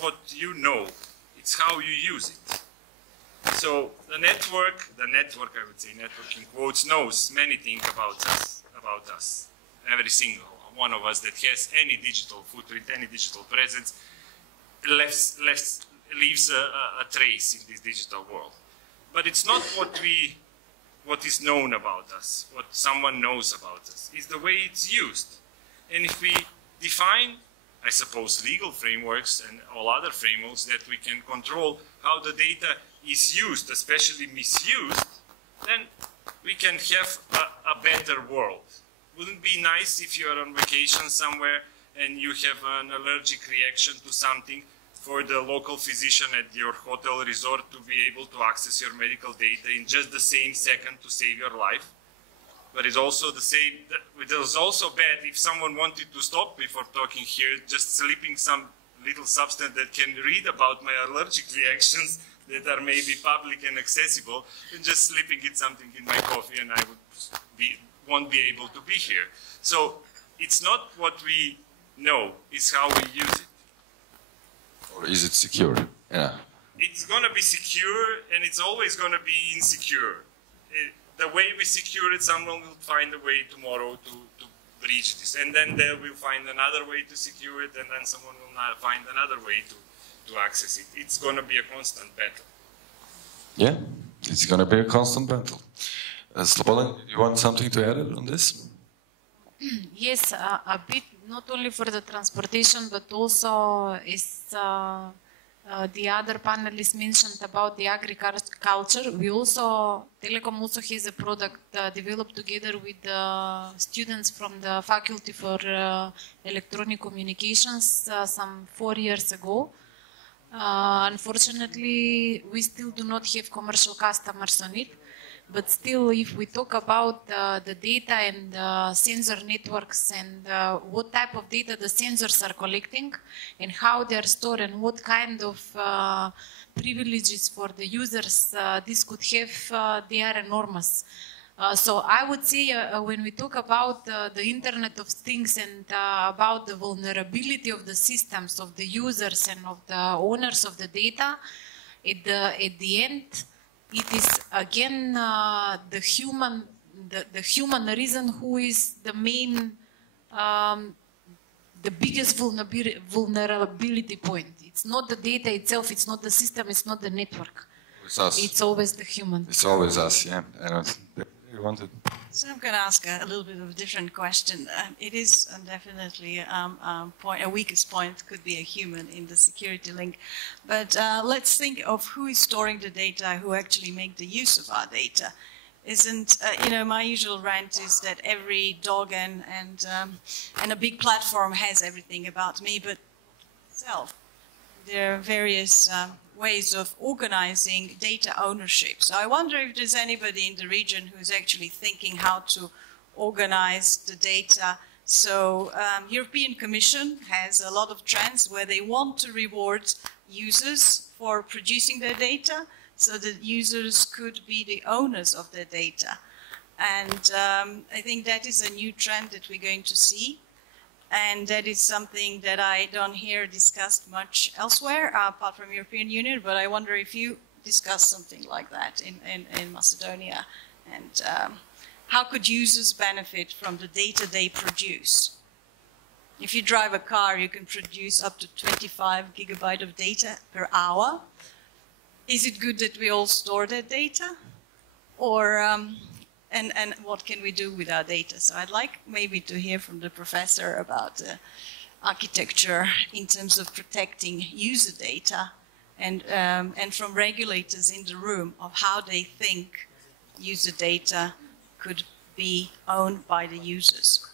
what you know, it's how you use it. So the network, I would say, network in quotes, knows many things about us. Every single one of us that has any digital footprint, any digital presence, leaves a trace in this digital world. But it's not what is known about us, what someone knows about us. It's the way it's used. And if we define, I suppose, legal frameworks and all other frameworks that we can control how the data is used, especially misused, then we can have a better world. Wouldn't it be nice if you are on vacation somewhere and you have an allergic reaction to something, for the local physician at your hotel resort to be able to access your medical data in just the same second to save your life? But it's also the same, it was also bad if someone wanted to stop me from talking here, just slipping some little substance that can read about my allergic reactions that are maybe public and accessible, and just slipping it something in my coffee and I won't be able to be here. So it's not what we know, it's how we use it. Or is it secure? Yeah. It's going to be secure, and it's always going to be insecure. The way we secure it, someone will find a way tomorrow to breach this. And then they will find another way to secure it, and then someone will find another way to access it. It's going to be a constant battle. Yeah, it's going to be a constant battle. Slobodan, you want something to add on this? Yes, a bit, not only for the transportation, but also is the other panelists mentioned about the agriculture. We also, Telecom also has a product developed together with students from the Faculty for Electronic Communications some 4 years ago. Unfortunately, we still do not have commercial customers on it. But still, if we talk about the data and sensor networks and what type of data the sensors are collecting and how they are stored and what kind of privileges for the users this could have, they are enormous. So I would say when we talk about the Internet of Things and about the vulnerability of the systems, of the users and of the owners of the data, at the end, it is again the human reason who is the main, the biggest vulnerability point. It's not the data itself, it's not the system, it's not the network. It's us. It's always the human. It's always us, yeah. You wanted. So I'm going to ask a little bit of a different question. It is definitely a weakest point could be a human in the security link. But let's think of who is storing the data, who actually make the use of our data. Isn't, you know, my usual rant is that every dog and a big platform has everything about me, but itself. There are various ways of organizing data ownership. So I wonder if there's anybody in the region who's actually thinking how to organize the data. So European Commission has a lot of trends where they want to reward users for producing their data so that users could be the owners of their data. And I think that is a new trend that we're going to see. And that is something that I don't hear discussed much elsewhere, apart from European Union, but I wonder if you discuss something like that in Macedonia. And how could users benefit from the data they produce? If you drive a car, you can produce up to 25 gigabytes of data per hour. Is it good that we all store that data? Or... And what can we do with our data? So I'd like maybe to hear from the professor about architecture in terms of protecting user data and from regulators in the room of how they think user data could be owned by the users.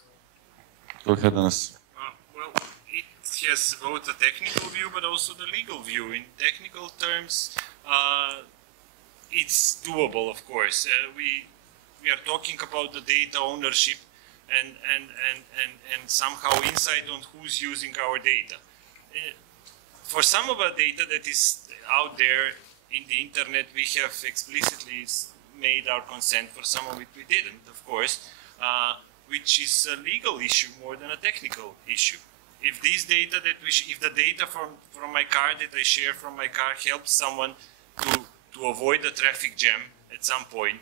Go ahead, Dennis. Well, it has both a technical view but also the legal view. In technical terms, it's doable, of course. We are talking about the data ownership and somehow insight on who's using our data. For some of our data that is out there in the internet, we have explicitly made our consent. For some of it we didn't, of course, which is a legal issue more than a technical issue. if this data that if the data from my car that I share from my car helps someone to avoid a traffic jam at some point,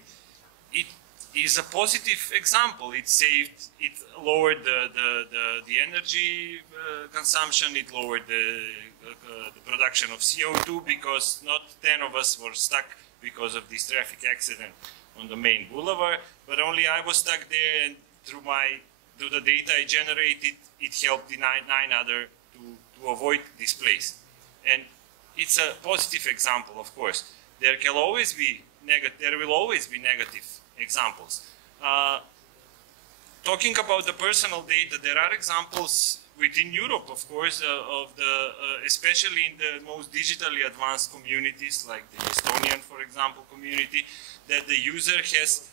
it is a positive example. It lowered the energy consumption, it lowered the production of CO2 because not 10 of us were stuck because of this traffic accident on the main boulevard, but only I was stuck there, and through the data I generated, it helped the nine other to avoid this place. And it's a positive example, of course. There will always be negative examples. Talking about the personal data, there are examples within Europe, of course, especially in the most digitally advanced communities, like the Estonian, for example, community, that the user has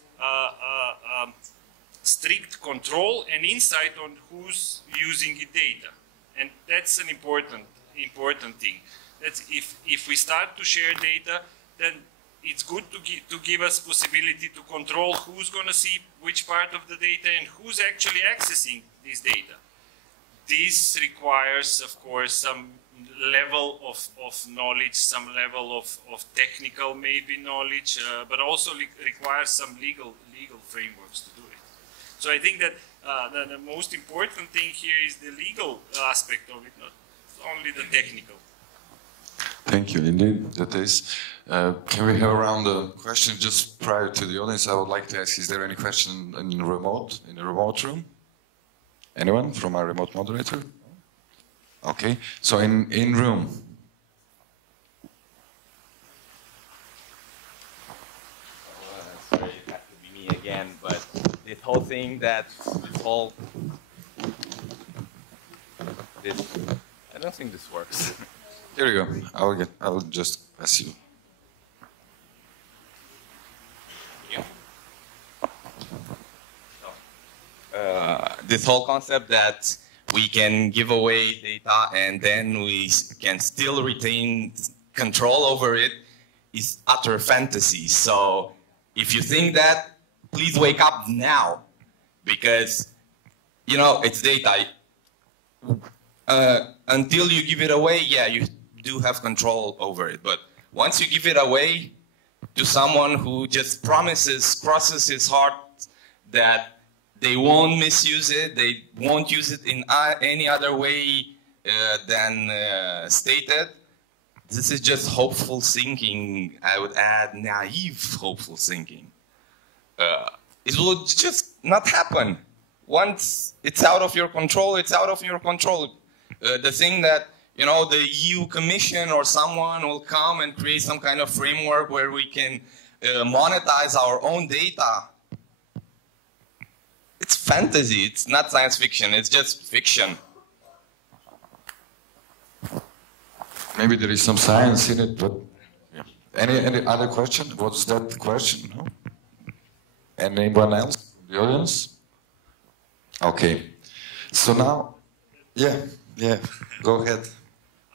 strict control and insight on who's using the data. And that's an important thing. That's if we start to share data, then it's good to give us possibility to control who's going to see which part of the data and who's actually accessing this data. This requires, of course, some level of knowledge, some level of technical maybe knowledge, but also requires some legal frameworks to do it. So I think that the most important thing here is the legal aspect of it, not only the technical. Thank you. Indeed, that is. Can we have a round of questions just prior to the audience? I would like to ask, is there any question in the remote room? Anyone from our remote moderator? Okay, so in room. Sorry, it has to be me again, but this whole thing I don't think this works. Here you go. I'll just pass you. This whole concept that we can give away data and then we can still retain control over it is utter fantasy. So if you think that, please wake up now, because it's data. Until you give it away, yeah, you do have control over it. But once you give it away to someone who just crosses his heart that they won't misuse it, they won't use it in any other way than stated, this is just hopeful thinking. I would add naive hopeful thinking. It will just not happen. Once it's out of your control, it's out of your control. The thing that, the EU Commission or someone will come and create some kind of framework where we can monetize our own data. It's fantasy, it's not science fiction, it's just fiction. Maybe there is some science in it, but yeah. Any other question? What's that question? No? Anyone else in the audience? Okay. So now, yeah, go ahead.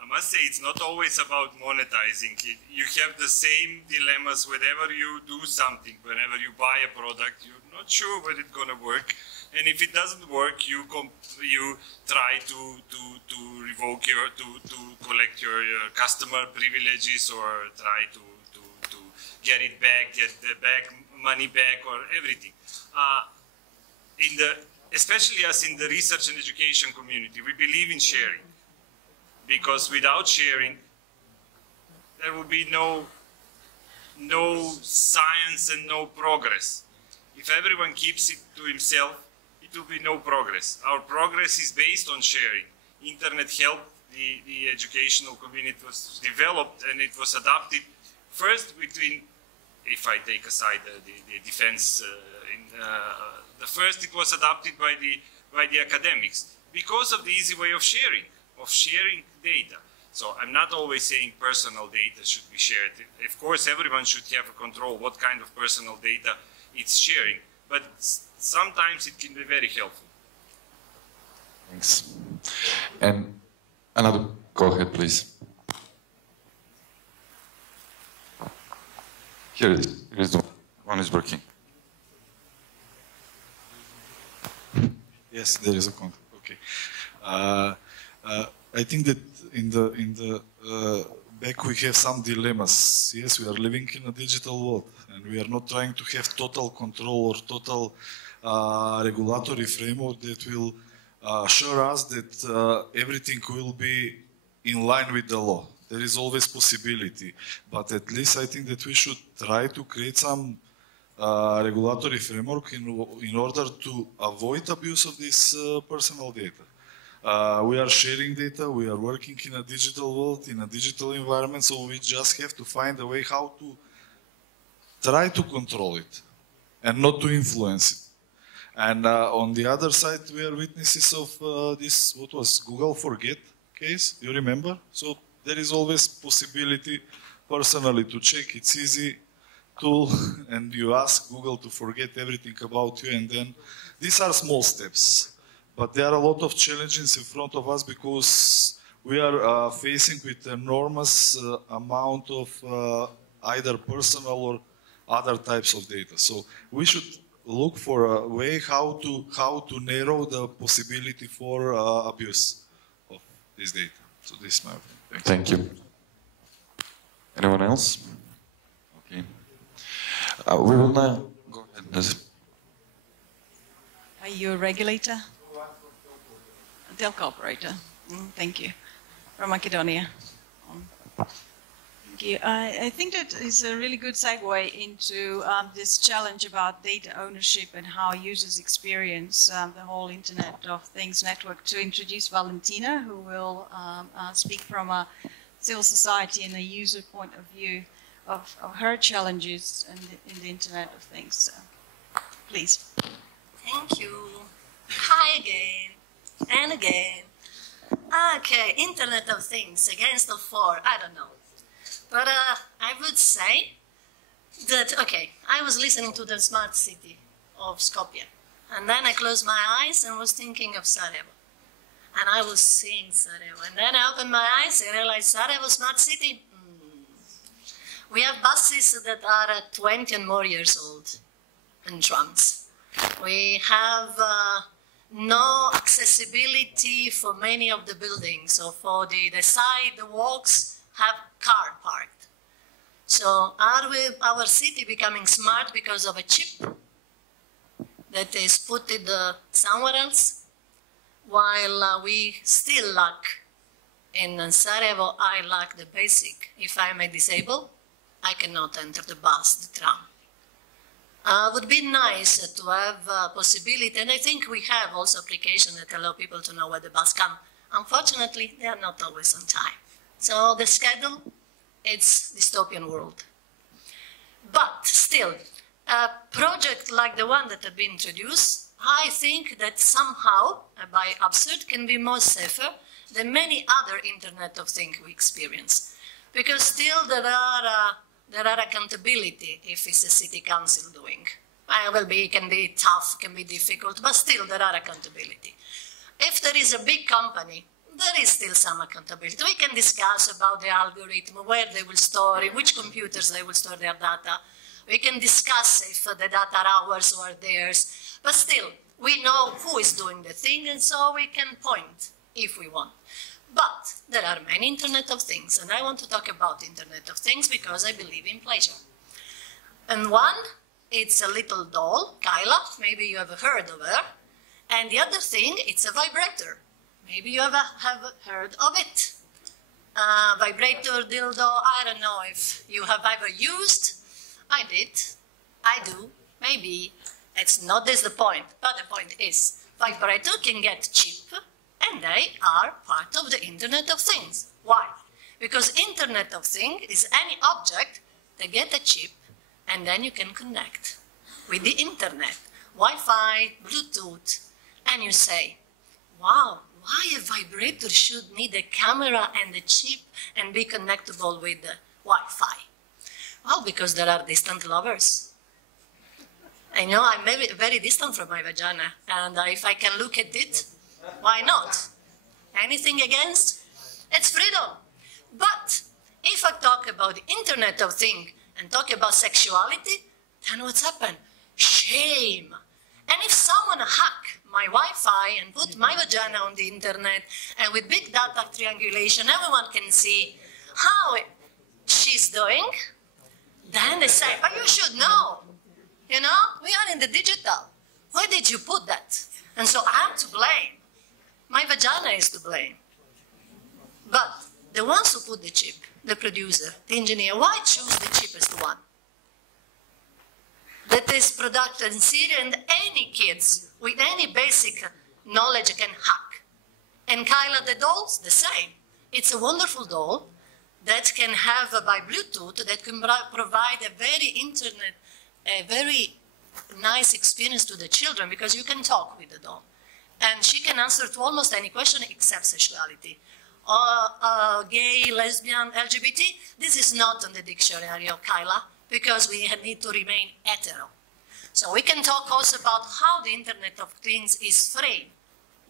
I must say it's not always about monetizing. You have the same dilemmas whenever you do something. Whenever you buy a product, you're not sure whether it's going to work. And if it doesn't work, you try to revoke to collect your customer privileges, or try to get it back, get the money back, or everything. Especially us in the research and education community, we believe in sharing. Because without sharing, there will be no science and no progress. If everyone keeps it to himself, it will be no progress. Our progress is based on sharing. Internet helped the educational community was developed, and it was adopted first between, if I take aside the defense, the first it was adopted by the academics because of the easy way of sharing data. So I'm not always saying personal data should be shared. Of course, everyone should have a control what kind of personal data it's sharing, but sometimes it can be very helpful. Thanks. And another, go ahead, please. Here it is. Here is the one is working. Yes, there is a contact. Okay. I think that in the back we have some dilemmas. Yes, we are living in a digital world, and we are not trying to have total control or total regulatory framework that will assure us that everything will be in line with the law. There is always possibility, but at least I think that we should try to create some regulatory framework in order to avoid abuse of this personal data. We are sharing data, we are working in a digital world, in a digital environment, so we just have to find a way how to try to control it and not to influence it. And on the other side, we are witnesses of this, what was Google Forget case, you remember? So there is always possibility personally to check, it's easy tool, and you ask Google to forget everything about you, and then these are small steps. But there are a lot of challenges in front of us because we are facing with enormous amount of either personal or other types of data. So we should look for a way how to narrow the possibility for abuse of this data. So this is my opinion. Thank you. Anyone else? Okay. We will now go ahead. Are you a regulator? A telco operator. Thank you. From Macedonia. Thank you. I think that is a really good segue into this challenge about data ownership and how users experience the whole Internet of Things network, to introduce Valentina, who will speak from a civil society and a user point of view of her challenges in the Internet of Things. So, please. Thank you. Hi again and again. Okay, Internet of Things against the four, I don't know. But I would say that, okay, I was listening to the smart city of Skopje. And then I closed my eyes and was thinking of Sarajevo. And I was seeing Sarajevo. And then I opened my eyes and realized Sarajevo smart city. We have buses that are 20 and more years old and trams. We have no accessibility for many of the buildings. So for the sidewalks have car parked. So are our city becoming smart because of a chip that is put somewhere else? While we still lack, in Sarajevo, I lack the basic. If I am disabled, I cannot enter the bus, the tram. Would be nice to have a possibility, and I think we have also applications that allow people to know where the bus comes. Unfortunately, they are not always on time. So the schedule, it's dystopian world. But still, a project like the one that had been introduced, I think that somehow, by absurd, can be more safer than many other Internet of Things we experience. Because still there are accountability if it's a city council doing. It can be tough, can be difficult, but still there are accountability. If there is a big company, there is still some accountability. We can discuss about the algorithm, where they will store it, which computers they will store their data. We can discuss if the data are ours or theirs. But still, we know who is doing the thing, and so we can point if we want. But there are many Internet of Things, and I want to talk about Internet of Things because I believe in pleasure. And one, it's a little doll, Kyla, maybe you have heard of her. And the other thing, it's a vibrator. Maybe you have heard of it. Vibrator, dildo, I don't know if you have ever used. I did. I do. Maybe. It's not this the point. But the point is, vibrator can get cheap, and they are part of the Internet of Things. Why? Because Internet of Things is any object that get a chip, and then you can connect with the Internet, Wi-Fi, Bluetooth, and you say, wow, why a vibrator should need a camera and a chip and be connectable with the Wi-Fi? Well, because there are distant lovers. I know I'm very distant from my vagina, and if I can look at it, why not? Anything against? It's freedom. But if I talk about the Internet of Things and talk about sexuality, then what's happened? Shame. And if someone hack my Wi-Fi and put my vagina on the internet, and with big data triangulation, everyone can see how she's doing, then they say, but you should know, you know, we are in the digital. Why did you put that? And so I'm to blame. My vagina is to blame. But the ones who put the chip, the producer, the engineer, why choose the cheapest one? That is product in Syria, and any kids with any basic knowledge can hack. And Kyla the doll's the same. It's a wonderful doll that can have by Bluetooth, that can provide a very nice experience to the children, because you can talk with the doll. And she can answer to almost any question except sexuality. Gay, lesbian, LGBT, this is not on the dictionary of Kyla, because we need to remain hetero. So we can talk also about how the Internet of Things is framed.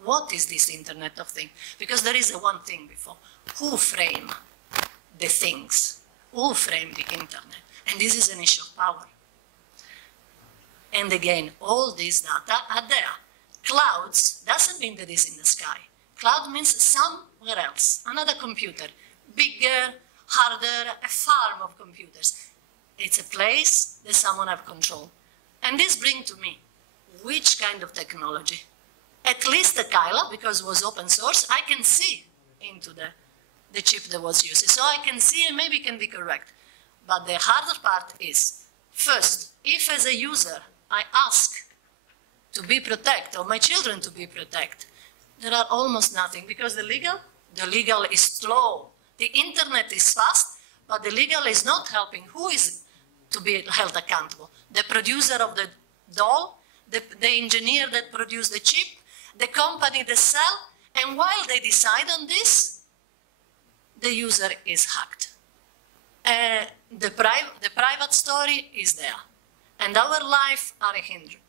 What is this Internet of Things? Because there is one thing before. Who frame the things? Who frame the Internet? And this is an issue of power. And again, all these data are there. Clouds doesn't mean that it's in the sky. Cloud means somewhere else, another computer, bigger, harder, a farm of computers. It's a place that someone has control. And this brings to me, which kind of technology? At least the Kyla, because it was open source, I can see into the chip that was used. So I can see and maybe can be correct. But the harder part is, first, if as a user I ask to be protected, or my children to be protected, there are almost nothing, because the legal is slow. The internet is fast, but the legal is not helping. Who is to be held accountable? The producer of the doll, the engineer that produced the chip, the company that sell, and while they decide on this, the user is hacked. The private story is there, and our life are hindered.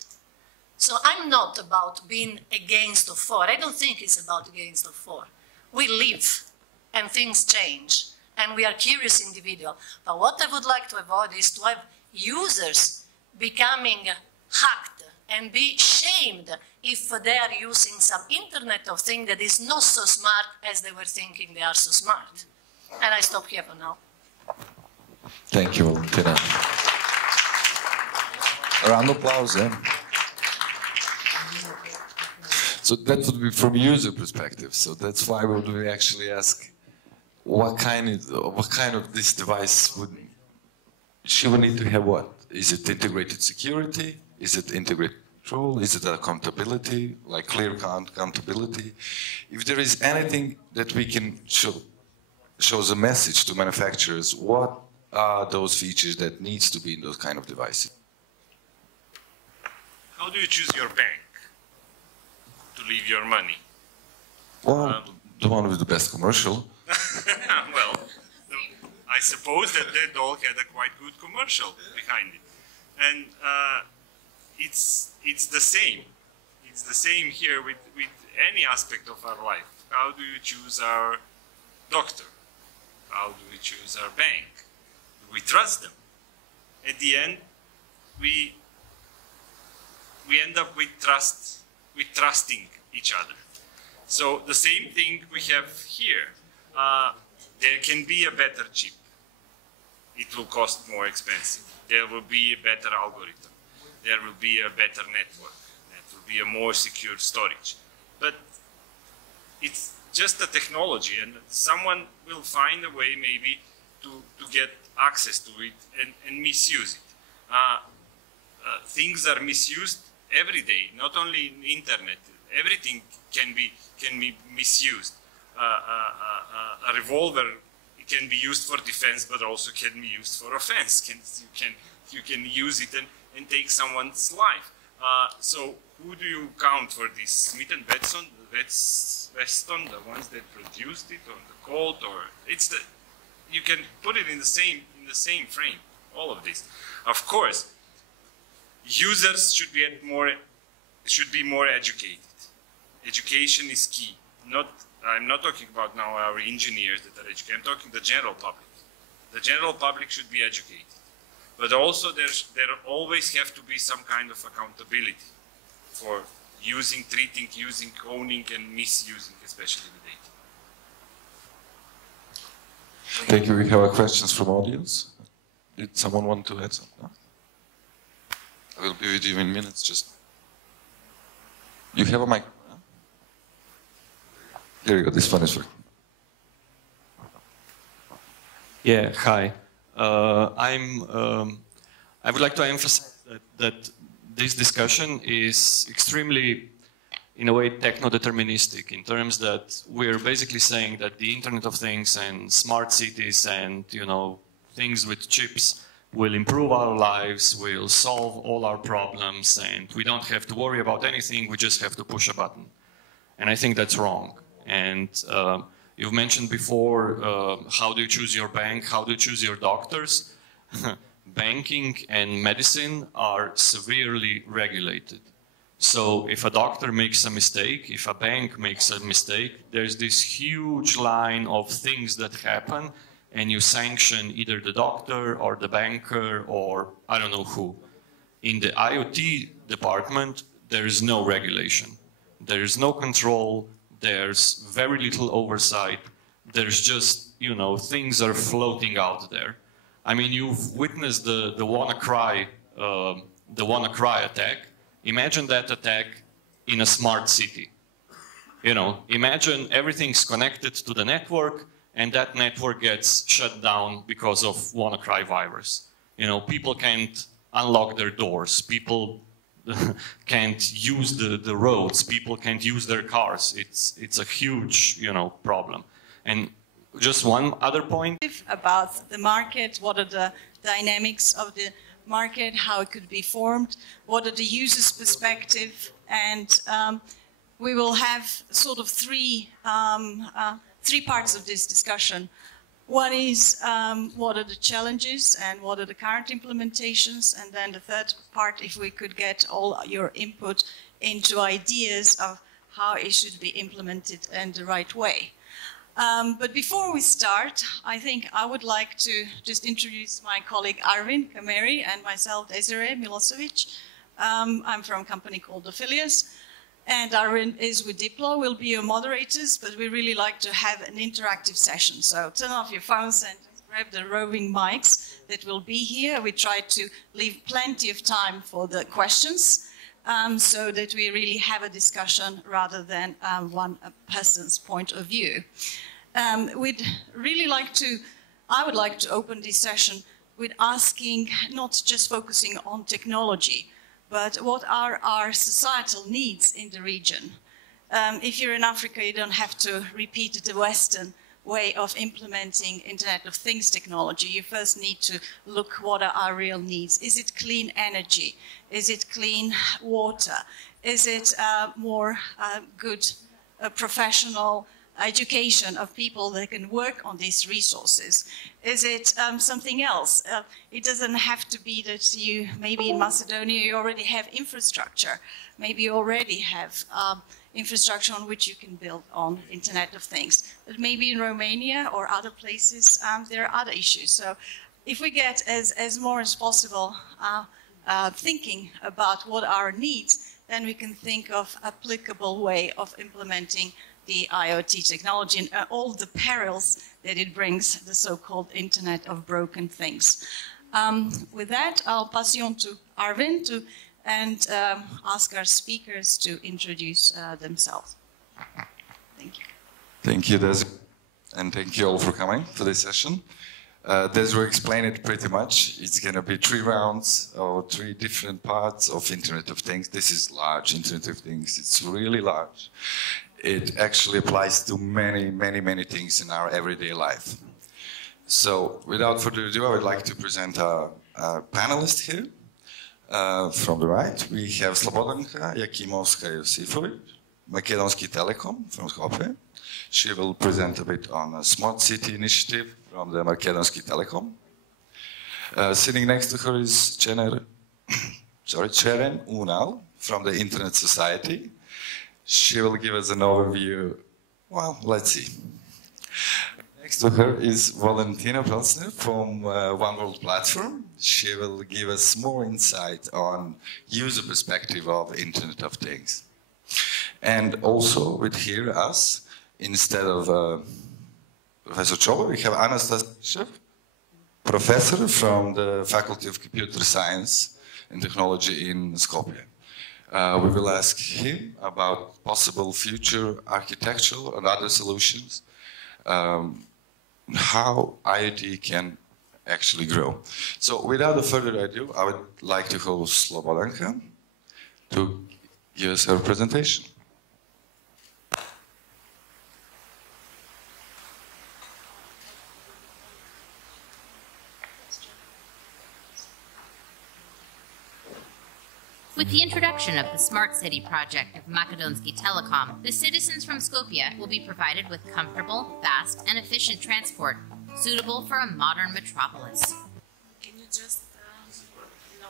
So I'm not about being against or for. I don't think it's about against or for. We live, and things change, and we are curious individuals. But what I would like to avoid is to have users becoming hacked and be shamed if they are using some Internet of Things that is not so smart as they were thinking they are so smart. And I stop here for now. Thank you, Tina. A round of applause, eh? So that would be from user perspective. So that's why would we actually ask, what kind of this device she would need to have what? Is it integrated security? Is it integrated control? Is it accountability, like clear accountability? If there is anything that we can shows a message to manufacturers, what are those features that needs to be in those kind of devices? How do you choose your bank to leave your money? Well, the one with the best commercial. Well, I suppose that doll had a quite good commercial behind it. And it's the same. It's the same here with any aspect of our life. How do you choose our doctor? How do we choose our bank? Do we trust them? At the end, we end up with trusting each other. So the same thing we have here. There can be a better chip. It will cost more expensive. There will be a better algorithm. There will be a better network. There will be a more secure storage. But it's just a technology, and someone will find a way maybe to get access to it and misuse it. Things are misused every day, not only in the internet. Everything can be misused. A revolver can be used for defense, but also can be used for offense. You can use it and take someone's life. So who do you count for this? Smith and Wesson, the ones that produced it, or the Colt, or you can put it in the same frame. All of this, of course. Users should be more educated. Education is key. I'm not talking about now our engineers that are educated. I'm talking the general public. The general public should be educated. But also there always have to be some kind of accountability for using, treating, using, owning, and misusing, especially the data. Thank you. We have questions from audience. Did someone want to add something? No? I will be with you in minutes. Just you have a mic. Here you go. This one is for. Yeah. Hi. I would like to emphasize that this discussion is extremely, in a way, techno-deterministic in terms that we're basically saying that the Internet of Things and smart cities and, you know, things with chips will improve our lives, will solve all our problems, and we don't have to worry about anything, we just have to push a button. And I think that's wrong. And you've mentioned before, how do you choose your bank, how do you choose your doctors? Banking and medicine are severely regulated. So if a doctor makes a mistake, if a bank makes a mistake, there's this huge line of things that happen, and you sanction either the doctor or the banker or I don't know who. In the IoT department, there is no regulation. There is no control. There's very little oversight. There's just, you know, things are floating out there. I mean, you've witnessed the WannaCry attack. Imagine that attack in a smart city. You know, imagine everything's connected to the network, and that network gets shut down because of WannaCry virus. You know, people can't unlock their doors. People can't use the roads. People can't use their cars. It's a huge, you know, problem. And just one other point. About the market, what are the dynamics of the market, how it could be formed, what are the users' perspective, and we will have sort of three parts of this discussion. One is what are the challenges and what are the current implementations, and then the third part, if we could get all your input into ideas of how it should be implemented in the right way. But before we start, I think I would like to just introduce my colleague Arvin Kameri and myself, Desiree Milosevic. I'm from a company called Affiliates, and Arvin is with Diplo. We'll be your moderators, but we really like to have an interactive session. So turn off your phones and grab the roving mics that will be here. We try to leave plenty of time for the questions, so that we really have a discussion rather than one person's point of view. I would like to open this session with asking, not just focusing on technology, but what are our societal needs in the region? If you're in Africa, you don't have to repeat the Western way of implementing Internet of Things technology. You first need to look what are our real needs. Is it clean energy? Is it clean water? Is it more good professional education of people that can work on these resources? Is it something else? It doesn't have to be that you, maybe in Macedonia, you already have infrastructure. Maybe you already have infrastructure on which you can build on Internet of Things. But maybe in Romania or other places, there are other issues. So if we get as more as possible thinking about what are our needs, then we can think of applicable way of implementing the IoT technology and all the perils that it brings, the so-called Internet of Broken Things. With that, I'll pass you on to Arvin and ask our speakers to introduce themselves. Thank you. Thank you, Desiree, and thank you all for coming to this session. Desiree explained it pretty much. It's going to be 3 rounds or 3 different parts of Internet of Things. This is large, Internet of Things. It's really large. It actually applies to many, many, many things in our everyday life. So, without further ado, I would like to present our panelists here. From the right, we have Slobodanka Jakimovska-Josifovic, Makedonski Telekom from Skopje. She will present a bit on a smart city initiative from the Makedonski Telekom. Sitting next to her is Ceren Unal from the Internet Society. She will give us an overview. Well, let's see. Next to her is Valentina Pelsner from One World Platform. She will give us more insight on user perspective of Internet of Things. And also with here us, instead of Professor Chobo, we have Anastasia, professor from the Faculty of Computer Science and Technology in Skopje. We will ask him about possible future architectural and other solutions, how IoT can actually grow. So without further ado, I would like to host Slobodanka to give us her presentation. With the introduction of the Smart City project of Macedonia Telecom, the citizens from Skopje will be provided with comfortable, fast, and efficient transport, suitable for a modern metropolis. Can you just, no.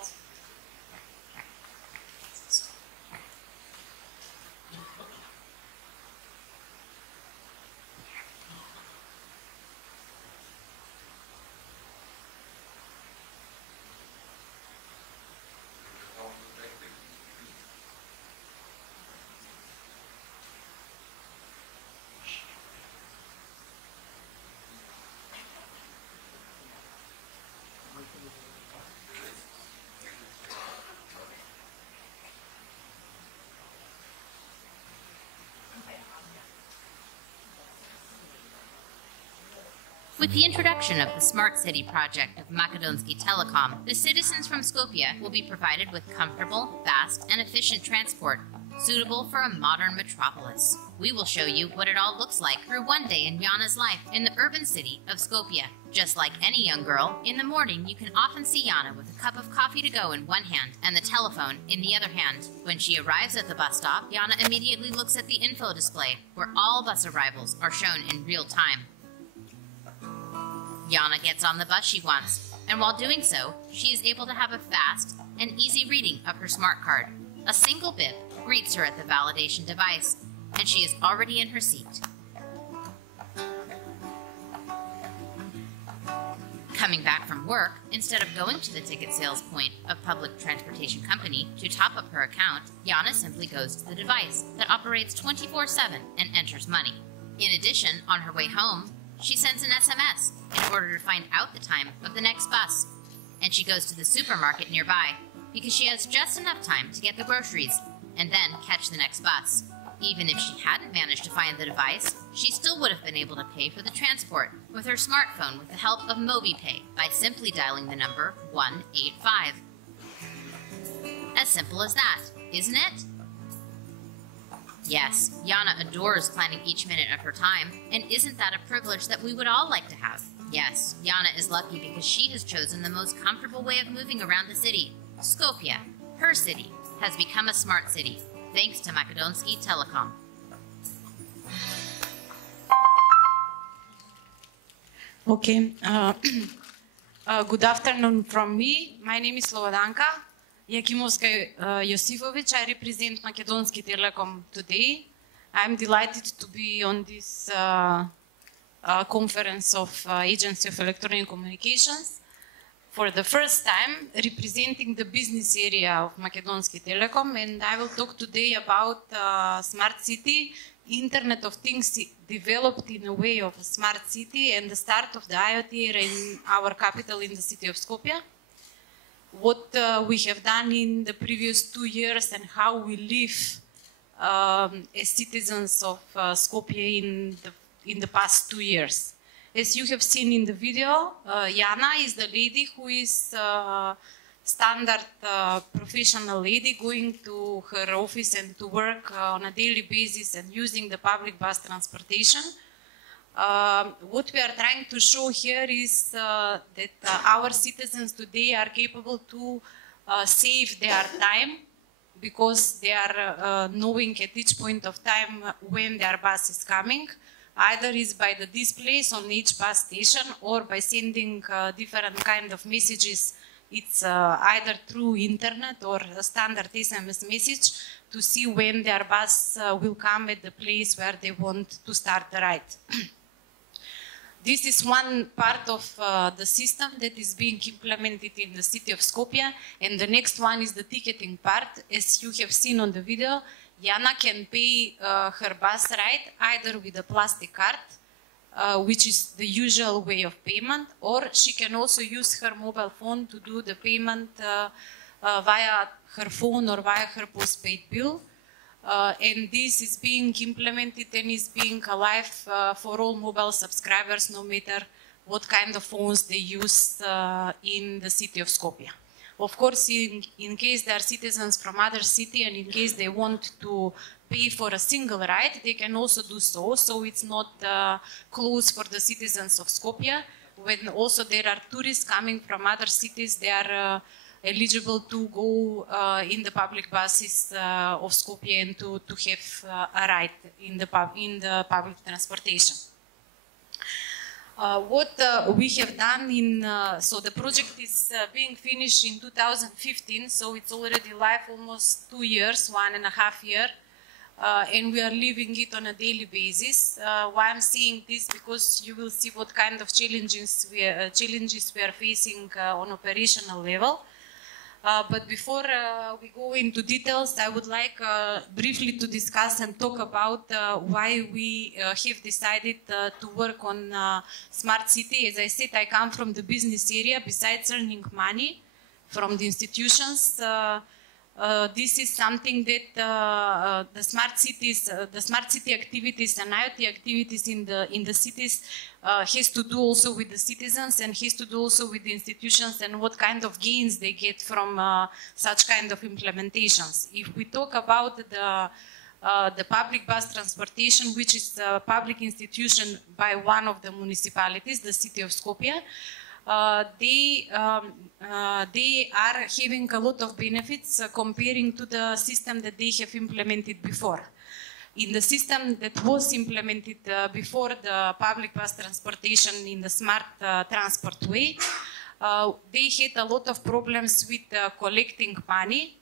With the introduction of the Smart City project of Macedonia Telecom, the citizens from Skopje will be provided with comfortable, fast, and efficient transport, suitable for a modern metropolis. We will show you what it all looks like through one day in Jana's life in the urban city of Skopje. Just like any young girl, in the morning you can often see Jana with a cup of coffee to go in one hand and the telephone in the other hand. When she arrives at the bus stop, Jana immediately looks at the info display, where all bus arrivals are shown in real time. Jana gets on the bus she wants, and while doing so, she is able to have a fast and easy reading of her smart card. A single bip greets her at the validation device, and she is already in her seat. Coming back from work, instead of going to the ticket sales point of public transportation company to top up her account, Jana simply goes to the device that operates 24/7 and enters money. In addition, on her way home, she sends an SMS in order to find out the time of the next bus. And she goes to the supermarket nearby because she has just enough time to get the groceries and then catch the next bus. Even if she hadn't managed to find the device, she still would have been able to pay for the transport with her smartphone with the help of MobiPay by simply dialing the number 185. As simple as that, isn't it? Yes, Jana adores planning each minute of her time, and isn't that a privilege that we would all like to have? Yes, Jana is lucky because she has chosen the most comfortable way of moving around the city. Skopje, her city, has become a smart city, thanks to Macedonia Telecom. Okay, good afternoon from me. My name is Slobodanka Jakimovska Josifovic. I represent Macedonia Telecom today. I'm delighted to be on this conference of Agency of Electronic Communications for the first time, representing the business area of Macedonia Telecom, and I will talk today about smart city, Internet of Things developed in a way of a smart city, and the start of the IoT era in our capital, in the city of Skopje. What we have done in the previous 2 years and how we live as citizens of Skopje in the past 2 years. As you have seen in the video, Jana is the lady who is standard professional lady going to her office and to work on a daily basis and using the public bus transportation. What we are trying to show here is that our citizens today are capable to save their time because they are knowing at each point of time when their bus is coming. Either is by the displays on each bus station or by sending different kind of messages. It's either through internet or a standard SMS message to see when their bus will come at the place where they want to start the ride. This is one part of the system that is being implemented in the city of Skopje, and the next one is the ticketing part. As you have seen on the video, Jana can pay her bus ride either with a plastic card, which is the usual way of payment, or she can also use her mobile phone to do the payment via her phone or via her postpaid bill. And this is being implemented and is being alive for all mobile subscribers, no matter what kind of phones they use in the city of Skopje. Of course, in case they are citizens from other city and in case they want to pay for a single ride, they can also do so. So it's not closed for the citizens of Skopje. When also there are tourists coming from other cities, they are eligible to go in the public buses of Skopje and to have a ride in the public transportation. What we have done so the project is being finished in 2015, so it's already live almost 2 years, 1.5 years, and we are living it on a daily basis. Why I'm saying this, because you will see what kind of challenges we are facing on operational level. But before we go into details, I would like briefly to discuss and talk about why we have decided to work on smart city. As I said, I come from the business area. Besides earning money from the institutions, this is something that the smart city activities and IoT activities in the cities has to do also with the citizens and has to do also with the institutions and what kind of gains they get from such kind of implementations. If we talk about the public bus transportation, which is a public institution by one of the municipalities, the city of Skopje, they are having a lot of benefits comparing to the system that they have implemented before. In the system that was implemented before the public bus transportation in the smart transport way, they had a lot of problems with collecting money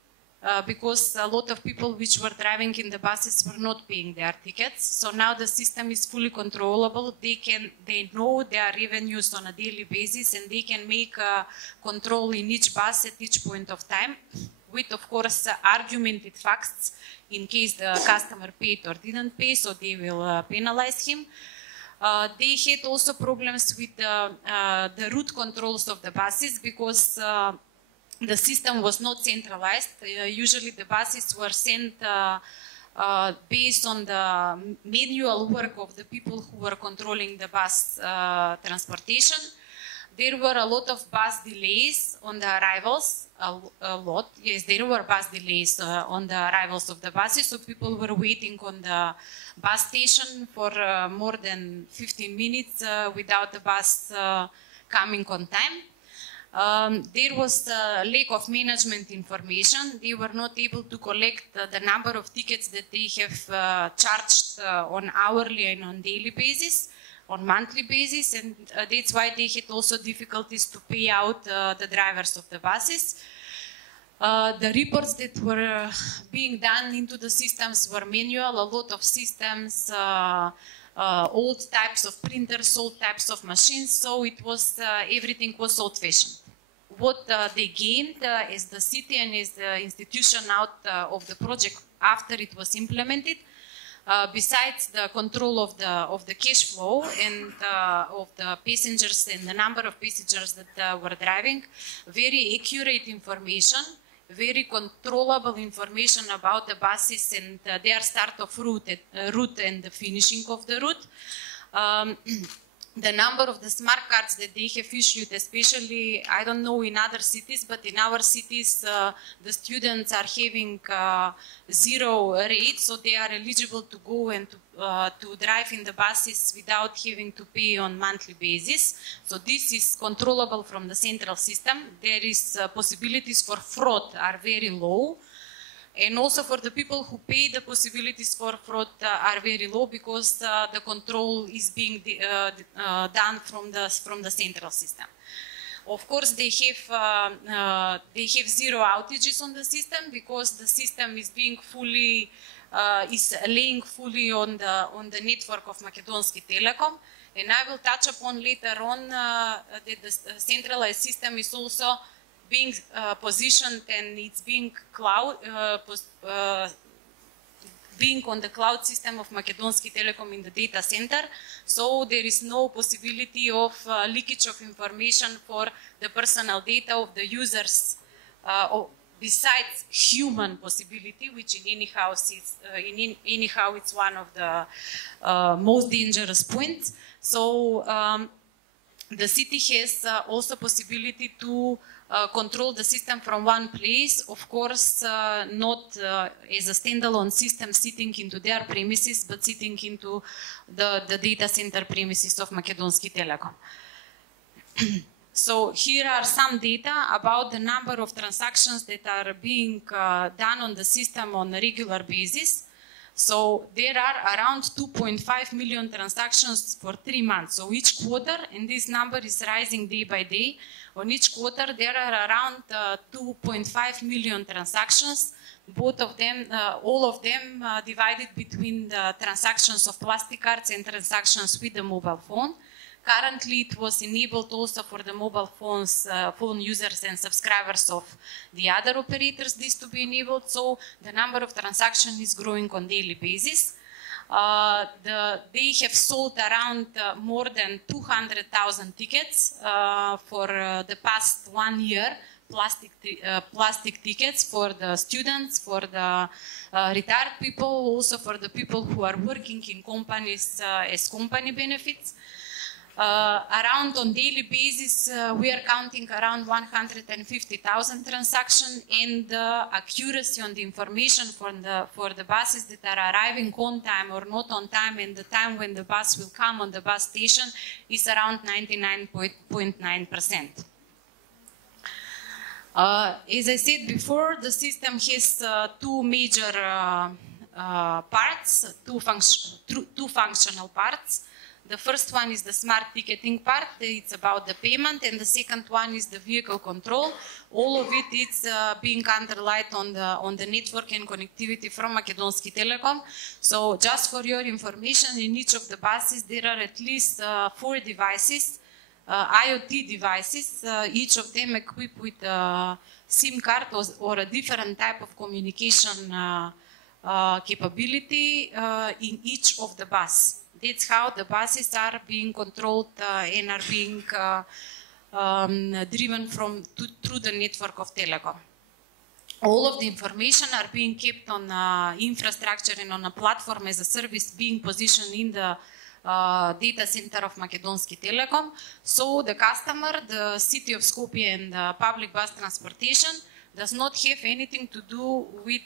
because a lot of people which were driving in the buses were not paying their tickets. So now the system is fully controllable. They know their revenues on a daily basis and they can make control in each bus at each point of time with, of course, argumented facts in case the customer paid or didn't pay, so they will penalize him. They had also problems with the route controls of the buses because the system was not centralized. Usually the buses were sent based on the manual work of the people who were controlling the bus transportation. There were a lot of bus delays on the arrivals, yes, there were bus delays on the arrivals of the buses, so people were waiting on the bus station for more than 15 minutes without the bus coming on time. There was a lack of management information. They were not able to collect the number of tickets that they have charged on hourly and on daily basis, on monthly basis, and that's why they had also difficulties to pay out the drivers of the buses. The reports that were being done into the systems were manual, a lot of systems, old types of printers, old types of machines, so it was everything was old-fashioned. What they gained as the city and as the institution out of the project after it was implemented, besides the control of the cash flow and of the passengers and the number of passengers that were driving, very accurate information, very controllable information about the buses and their start of route and the finishing of the route. The number of the smart cards that they have issued, especially, I don't know in other cities, but in our cities, the students are having 0 rate, so they are eligible to go and to drive in the buses without having to pay on monthly basis. So this is controllable from the central system. There is possibilities for fraud are very low. And also for the people who pay, the possibilities for fraud are very low because the control is being done from the central system. Of course, they have 0 outages on the system because the system is being fully is laying fully on the network of Makedonski Telekom. And I will touch upon later on that the centralized system is also being positioned and it's being being on the cloud system of Makedonski Telekom in the data center, so there is no possibility of leakage of information for the personal data of the users, besides human possibility, which in anyhow it's one of the most dangerous points. So the city has also possibility to control the system from one place, of course, not as a standalone system sitting into their premises, but sitting into the data center premises of Makedonski Telekom. So here are some data about the number of transactions that are being done on the system on a regular basis. So there are around 2.5 million transactions for 3 months. So each quarter, and this number is rising day by day, on each quarter there are around 2.5 million transactions, both of them, all of them divided between the transactions of plastic cards and transactions with the mobile phone. Currently, it was enabled also for the mobile phones, phone users and subscribers of the other operators, this to be enabled. So the number of transactions is growing on daily basis. They have sold around more than 200,000 tickets for the past 1 year, plastic tickets for the students, for the retired people, also for the people who are working in companies as company benefits. Around on daily basis, we are counting around 150,000 transactions, and the accuracy on the information for the buses that are arriving on time or not on time, and the time when the bus will come on the bus station is around 99.9%. As I said before, the system has two major parts, two functional parts. The first one is the smart ticketing part, it's about the payment, and the second one is the vehicle control. All of it is being underlaid on the network and connectivity from Makedonski Telekom. So just for your information, in each of the buses there are at least 4 devices, IoT devices, each of them equipped with a SIM card or a different type of communication capability in each of the buses. That's how the buses are being controlled and are being driven through the network of Telecom. All of the information are being kept on infrastructure and on a platform as a service being positioned in the data center of Makedonski Telekom. So the customer, the city of Skopje and public bus transportation does not have anything to do with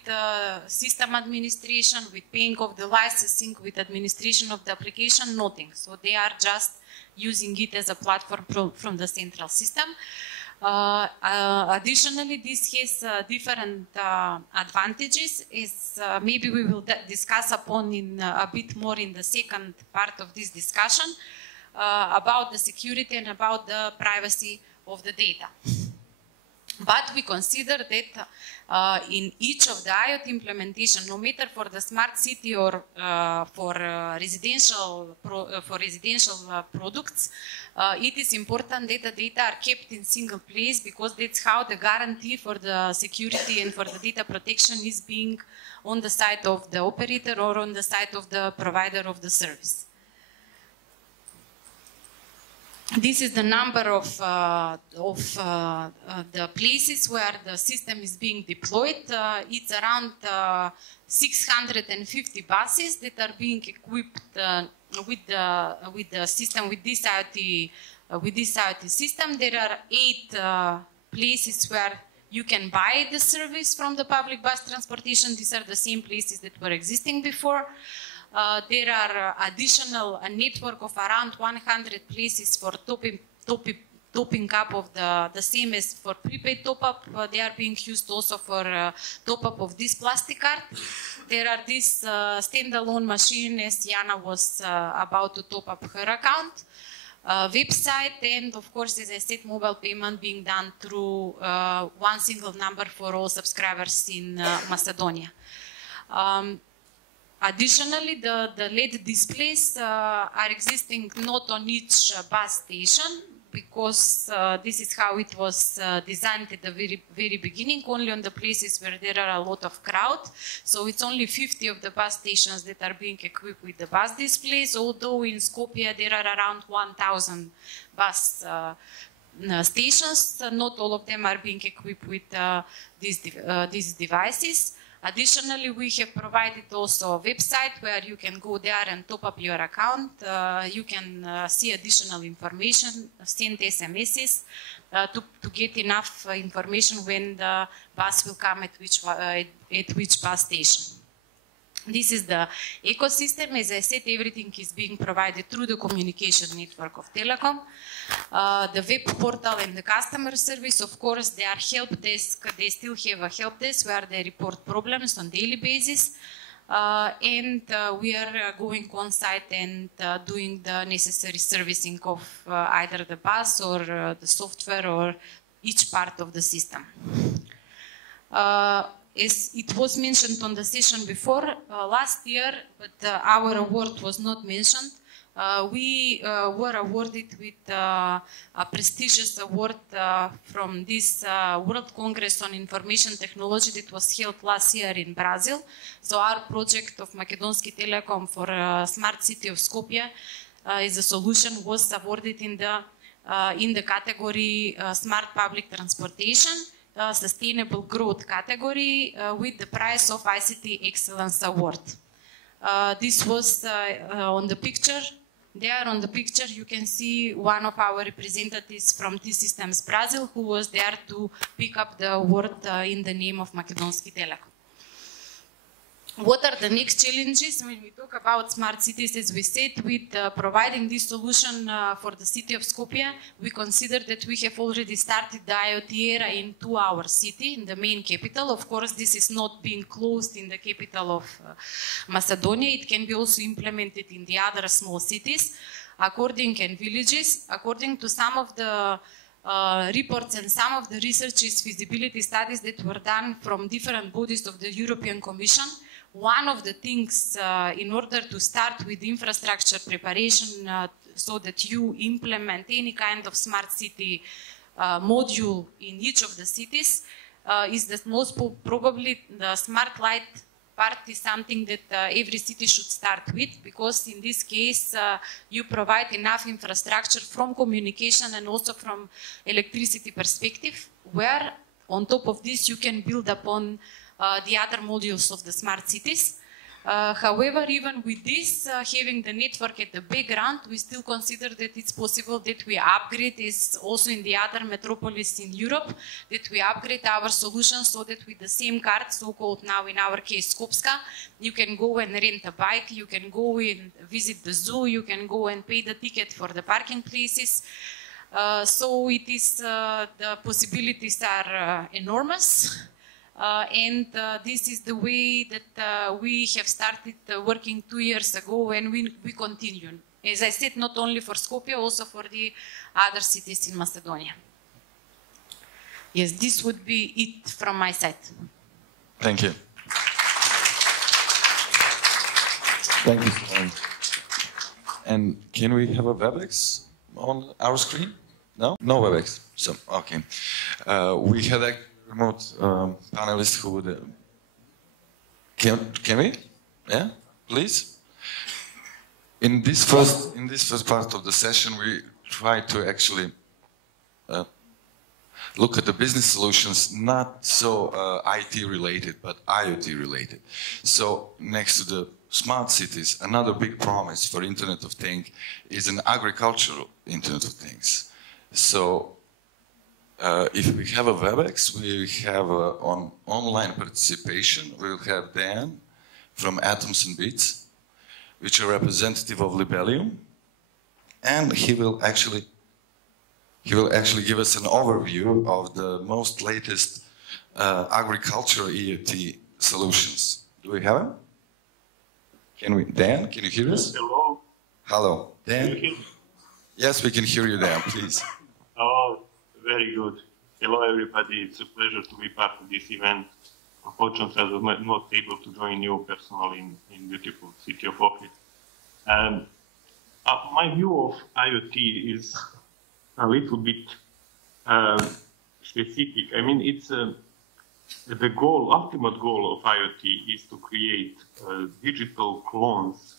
system administration, with paying of the licensing, with administration of the application, nothing. So they are just using it as a platform from the central system. Additionally, this has different advantages, as maybe we will discuss upon in a bit more in the second part of this discussion, about the security and about the privacy of the data. But we consider that in each of the IoT implementation, no matter for the smart city or for residential products, it is important that the data are kept in single place, because that's how the guarantee for the security and for the data protection is being on the side of the operator or on the side of the provider of the service. This is the number of the places where the system is being deployed. It's around 650 buses that are being equipped with the system, with this IoT system. There are 8 places where you can buy the service from the public bus transportation. These are the same places that were existing before. There are a network of around 100 places for topping up of the same as for prepaid top-up. They are being used also for top-up of this plastic card. There are this standalone machine, as Jana was about to top up her account, website, and of course, as I said, mobile payment being done through one single number for all subscribers in Macedonia. Additionally, the LED displays are existing not on each bus station, because this is how it was designed at the very beginning, only on the places where there are a lot of crowd. So it's only 50 of the bus stations that are being equipped with the bus displays, although in Skopje there are around 1,000 bus stations. Not all of them are being equipped with these devices. Additionally, we have provided also a website where you can go there and top up your account. You can see additional information, send SMSs to get enough information when the bus will come at which bus station. This is the ecosystem. As I said, everything is being provided through the communication network of Telecom. The web portal and the customer service, of course, they are help desk. They still have a help desk where they report problems on daily basis. And we are going on site and doing the necessary servicing of either the bus or the software or each part of the system. As it was mentioned on the session before, last year, but our award was not mentioned. We were awarded with a prestigious award from this World Congress on Information Technology that was held last year in Brazil. So our project of Makedonski Telekom for Smart City of Skopje as a solution was awarded in the category Smart Public Transportation, Sustainable Growth category with the prize of ICT Excellence Award. This was on the picture. There on the picture you can see one of our representatives from T-Systems Brazil who was there to pick up the award in the name of Makedonski Telekom. What are the next challenges when we talk about smart cities? As we said, with providing this solution for the city of Skopje, we consider that we have already started the IoT era into our city, in the main capital. Of course, this is not being closed in the capital of Macedonia. It can be also implemented in the other small cities, and villages. According to some of the reports and some of the researches, feasibility studies that were done from different bodies of the European Commission, one of the things in order to start with infrastructure preparation so that you implement any kind of smart city module in each of the cities is that most probably the smart light part is something that every city should start with, because in this case you provide enough infrastructure from communication and also from electricity perspective, where on top of this you can build upon the other modules of the smart cities. However, even with this, having the network at the background, we still consider that it's possible that we upgrade, as also in the other metropolis in Europe, that we upgrade our solutions so that with the same card, so-called now in our case Skopska, you can go and rent a bike, you can go and visit the zoo, you can go and pay the ticket for the parking places. So it is, the possibilities are enormous. And this is the way that we have started working 2 years ago, and we continue. As I said, not only for Skopje, also for the other cities in Macedonia. Yes, this would be it from my side. Thank you. Thank you. And can we have a WebEx on our screen? No? No WebEx. So, okay. We had a remote panelist who would... Can we? Yeah, please. In this first part of the session, we try to actually look at the business solutions, not so IT related, but IoT related. So next to the smart cities, another big promise for Internet of Things is an agricultural Internet of Things. So if we have a WebEx, we have on online participation, we'll have Dan from Atoms and Bits, which are representative of Libellium, and he will actually give us an overview of the most latest agricultural IoT solutions. Do we have him? Can we? Dan, can you hear us? Hello. Hello, Dan. Can you hear me? Yes, we can hear you, Dan. Please. Oh, very good. Hello, everybody. It's a pleasure to be part of this event. Unfortunately, I was not able to join you personally in beautiful city of Ohrid. My view of IoT is a little bit specific. I mean, it's the goal, ultimate goal of IoT is to create digital clones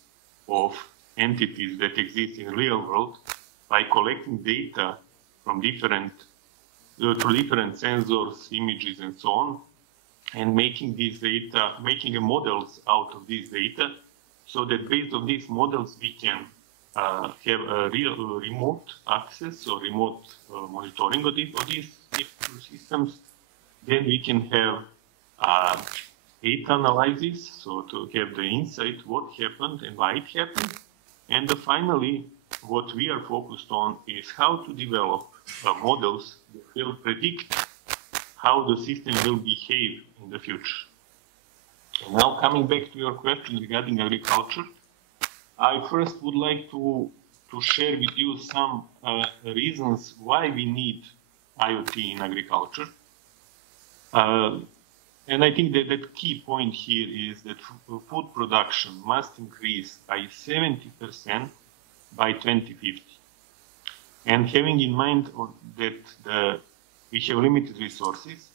of entities that exist in real world by collecting data from different sensors, images, and so on, and making these data, making models out of these data, so that based on these models we can have a real remote access or remote monitoring of these systems. Then we can have data analysis, so to have the insight what happened and why it happened. And finally, what we are focused on is how to develop models that will predict how the system will behave in the future. And now coming back to your question regarding agriculture, I first would like to share with you some reasons why we need IoT in agriculture. And I think that the key point here is that food production must increase by 70% by 2050. And having in mind that we have limited resources,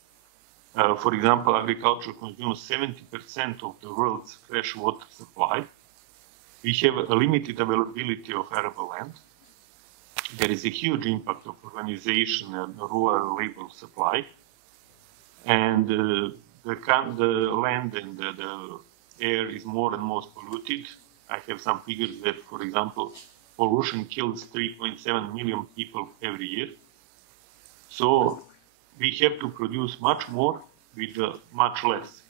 for example, agriculture consumes 70% of the world's fresh water supply. We have a limited availability of arable land. There is a huge impact of urbanization and rural labor supply. And the land and the air is more and more polluted. I have some figures that, for example, pollution kills 3.7 million people every year. So we have to produce much more with much less.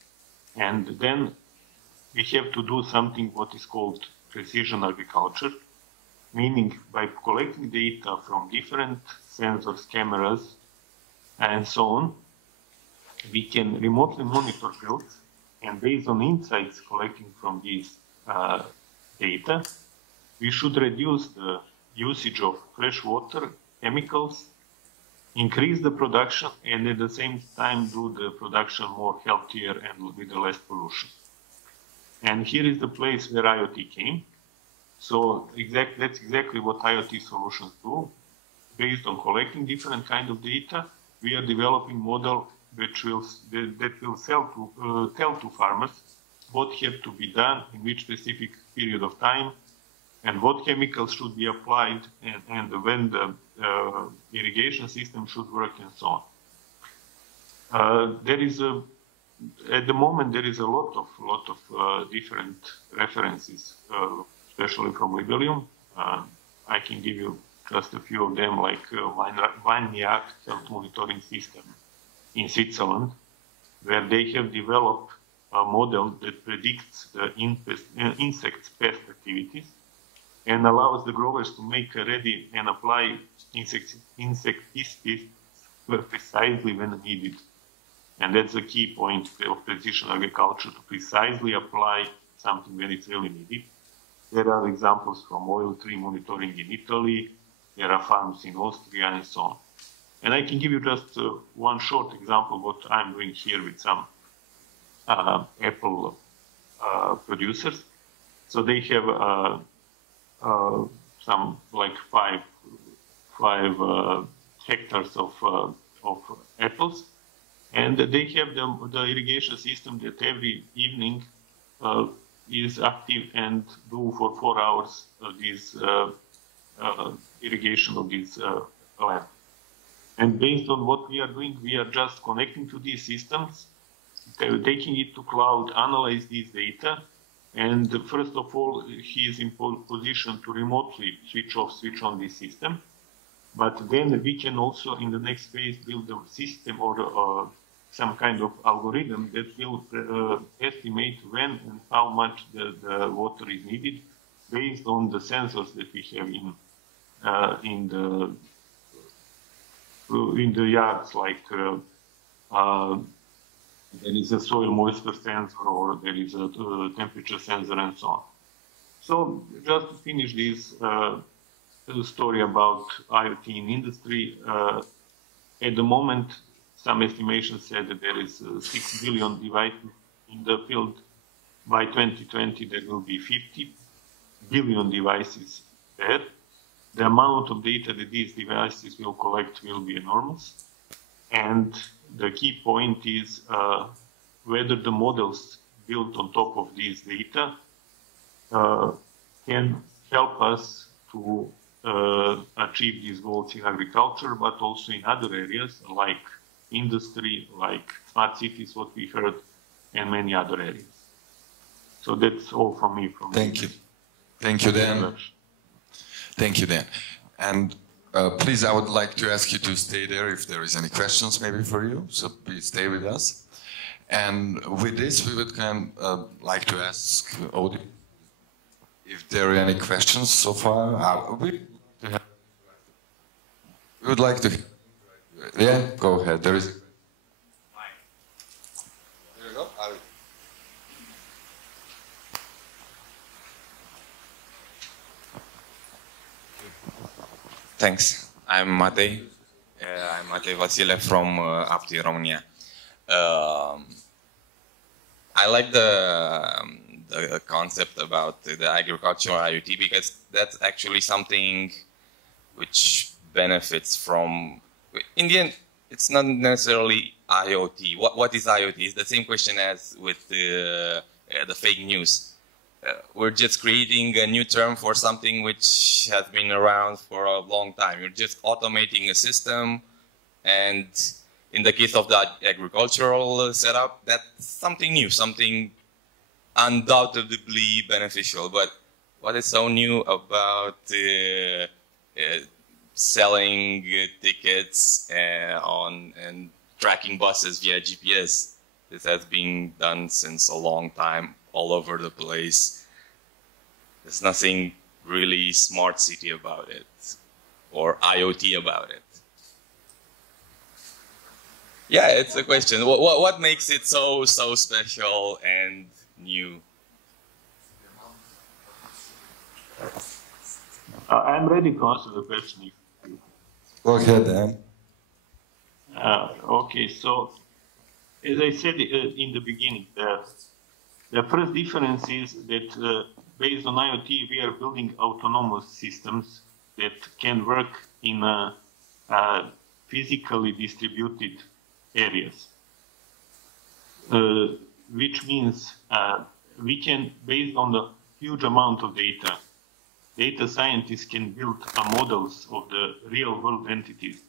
And then we have to do something what is called precision agriculture, meaning by collecting data from different sensors, cameras, and so on, we can remotely monitor fields, and based on insights collecting from these data, we should reduce the usage of fresh water, chemicals, increase the production, and at the same time do the production more healthier and with less pollution. And here is the place where IoT came. So that's exactly what IoT solutions do. Based on collecting different kind of data, we are developing model that will tell to farmers what have to be done in which specific period of time, and what chemicals should be applied, and when the irrigation system should work, and so on. At the moment, there is a lot of different references, especially from Libelium. I can give you just a few of them, like Vineyard Health Monitoring System in Switzerland, where they have developed a model that predicts the insect pest activities and allows the growers to make ready and apply insecticides precisely when needed. And that's the key point of precision agriculture, to precisely apply something when it's really needed. There are examples from oil tree monitoring in Italy, there are farms in Austria, and so on. And I can give you just one short example of what I'm doing here with some apple producers. So they have some like five hectares of apples, and they have the irrigation system that every evening is active and do for 4 hours this irrigation of this land. And based on what we are doing, we are just connecting to these systems, taking it to cloud, analyze these data, and first of all, he is in position to remotely switch off, switch on this system. But then we can also, in the next phase, build a system or some kind of algorithm that will estimate when and how much the water is needed based on the sensors that we have in the yards, like there is a soil moisture sensor, or there is a temperature sensor, and so on. So just to finish this story about IoT in industry, at the moment, some estimations said that there is 6 billion devices in the field. By 2020, there will be 50 billion devices there. the amount of data that these devices will collect will be enormous. And the key point is whether the models built on top of these data can help us to achieve these goals in agriculture, but also in other areas like industry, like smart cities, what we heard, and many other areas. So that's all from me. Thank you. Thank you, Dan. Thank you, Dan. And please, I would like to ask you to stay there if there is any questions maybe for you. So please stay with us. And with this, we would like to ask Ohrid if there are any questions so far. We would like to. Yeah, go ahead. There is. There you go. Thanks. I'm Matei. I'm Matei Vasile from Apti, Romania. I like the concept about the agricultural IoT because that's actually something which benefits from. In the end, it's not necessarily IoT. What is IoT? It's the same question as with the fake news. We're just creating a new term for something which has been around for a long time. You're just automating a system, and in the case of the agricultural setup, that's something new, something undoubtedly beneficial. But what is so new about selling tickets and tracking buses via GPS? This has been done since a long time, all over the place. There's nothing really smart city about it, or IoT about it. Yeah, it's a question. What makes it so special and new? I'm ready to answer the question. Go ahead, Dan. Okay, so as I said in the beginning, the first difference is that based on IoT, we are building autonomous systems that can work in physically distributed areas, which means we can, based on the huge amount of data scientists can build models of the real world entities.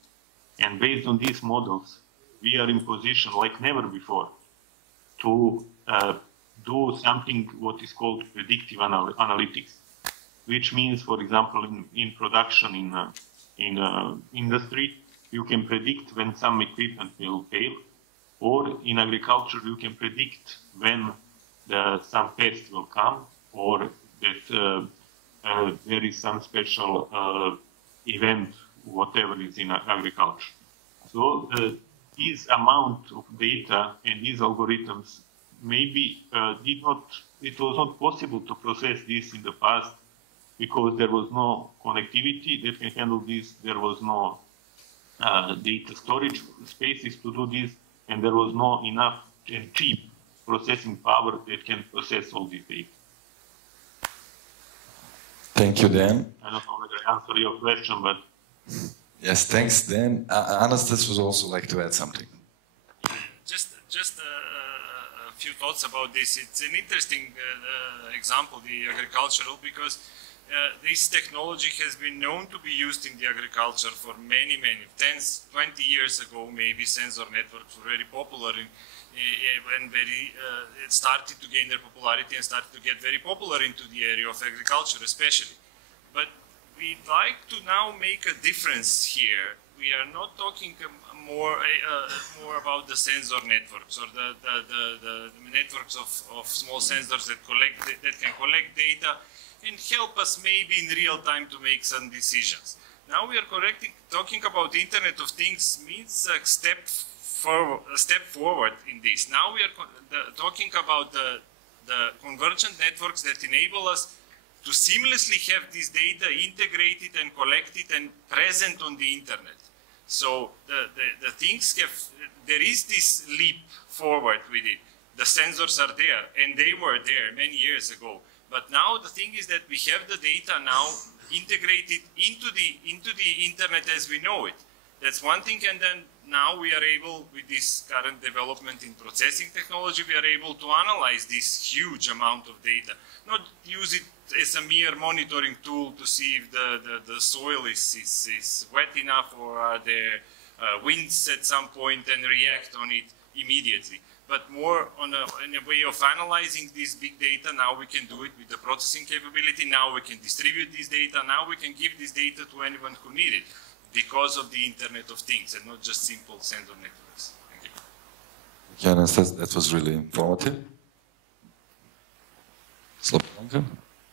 And based on these models, we are in position like never before to do something what is called predictive analytics, which means, for example, in production, in industry, you can predict when some equipment will fail, or in agriculture, you can predict when some pest will come, or that there is some special event, whatever is in agriculture. So this amount of data and these algorithms maybe it was not possible to process this in the past because there was no connectivity that can handle this, there was no data storage spaces to do this, and there was no enough and cheap processing power that can process all this data. Thank you, Dan. I don't know whether I answered your question, but... Yes, thanks, Dan. Anastas would also like to add something. Just a few thoughts about this. It's an interesting example, the agricultural, because this technology has been known to be used in the agriculture for many, 10, 20 years ago. Maybe sensor networks were very popular when it started to gain their popularity and started to get very popular into the area of agriculture especially. But we'd like to now make a difference here. We are not talking more about the sensor networks or the networks of small sensors that can collect data and help us maybe in real time to make some decisions. Now we are talking about the Internet of Things means a step forward in this. Now we are talking about the convergent networks that enable us to seamlessly have this data integrated and collected and present on the internet. So the things there is this leap forward with it. The sensors are there, and they were there many years ago. But now the thing is that we have the data now integrate it into the internet as we know it. That's one thing, and then now we are able, with this current development in processing technology, we are able to analyze this huge amount of data, not use it as a mere monitoring tool to see if the soil is wet enough or are there winds at some point and react on it immediately. But more in a way of analyzing this big data. Now we can do it with the processing capability. Now we can distribute this data. Now we can give this data to anyone who needs it, because of the Internet of Things and not just simple sensor networks. Thank you. Janis, that was really informative. Slobodanka?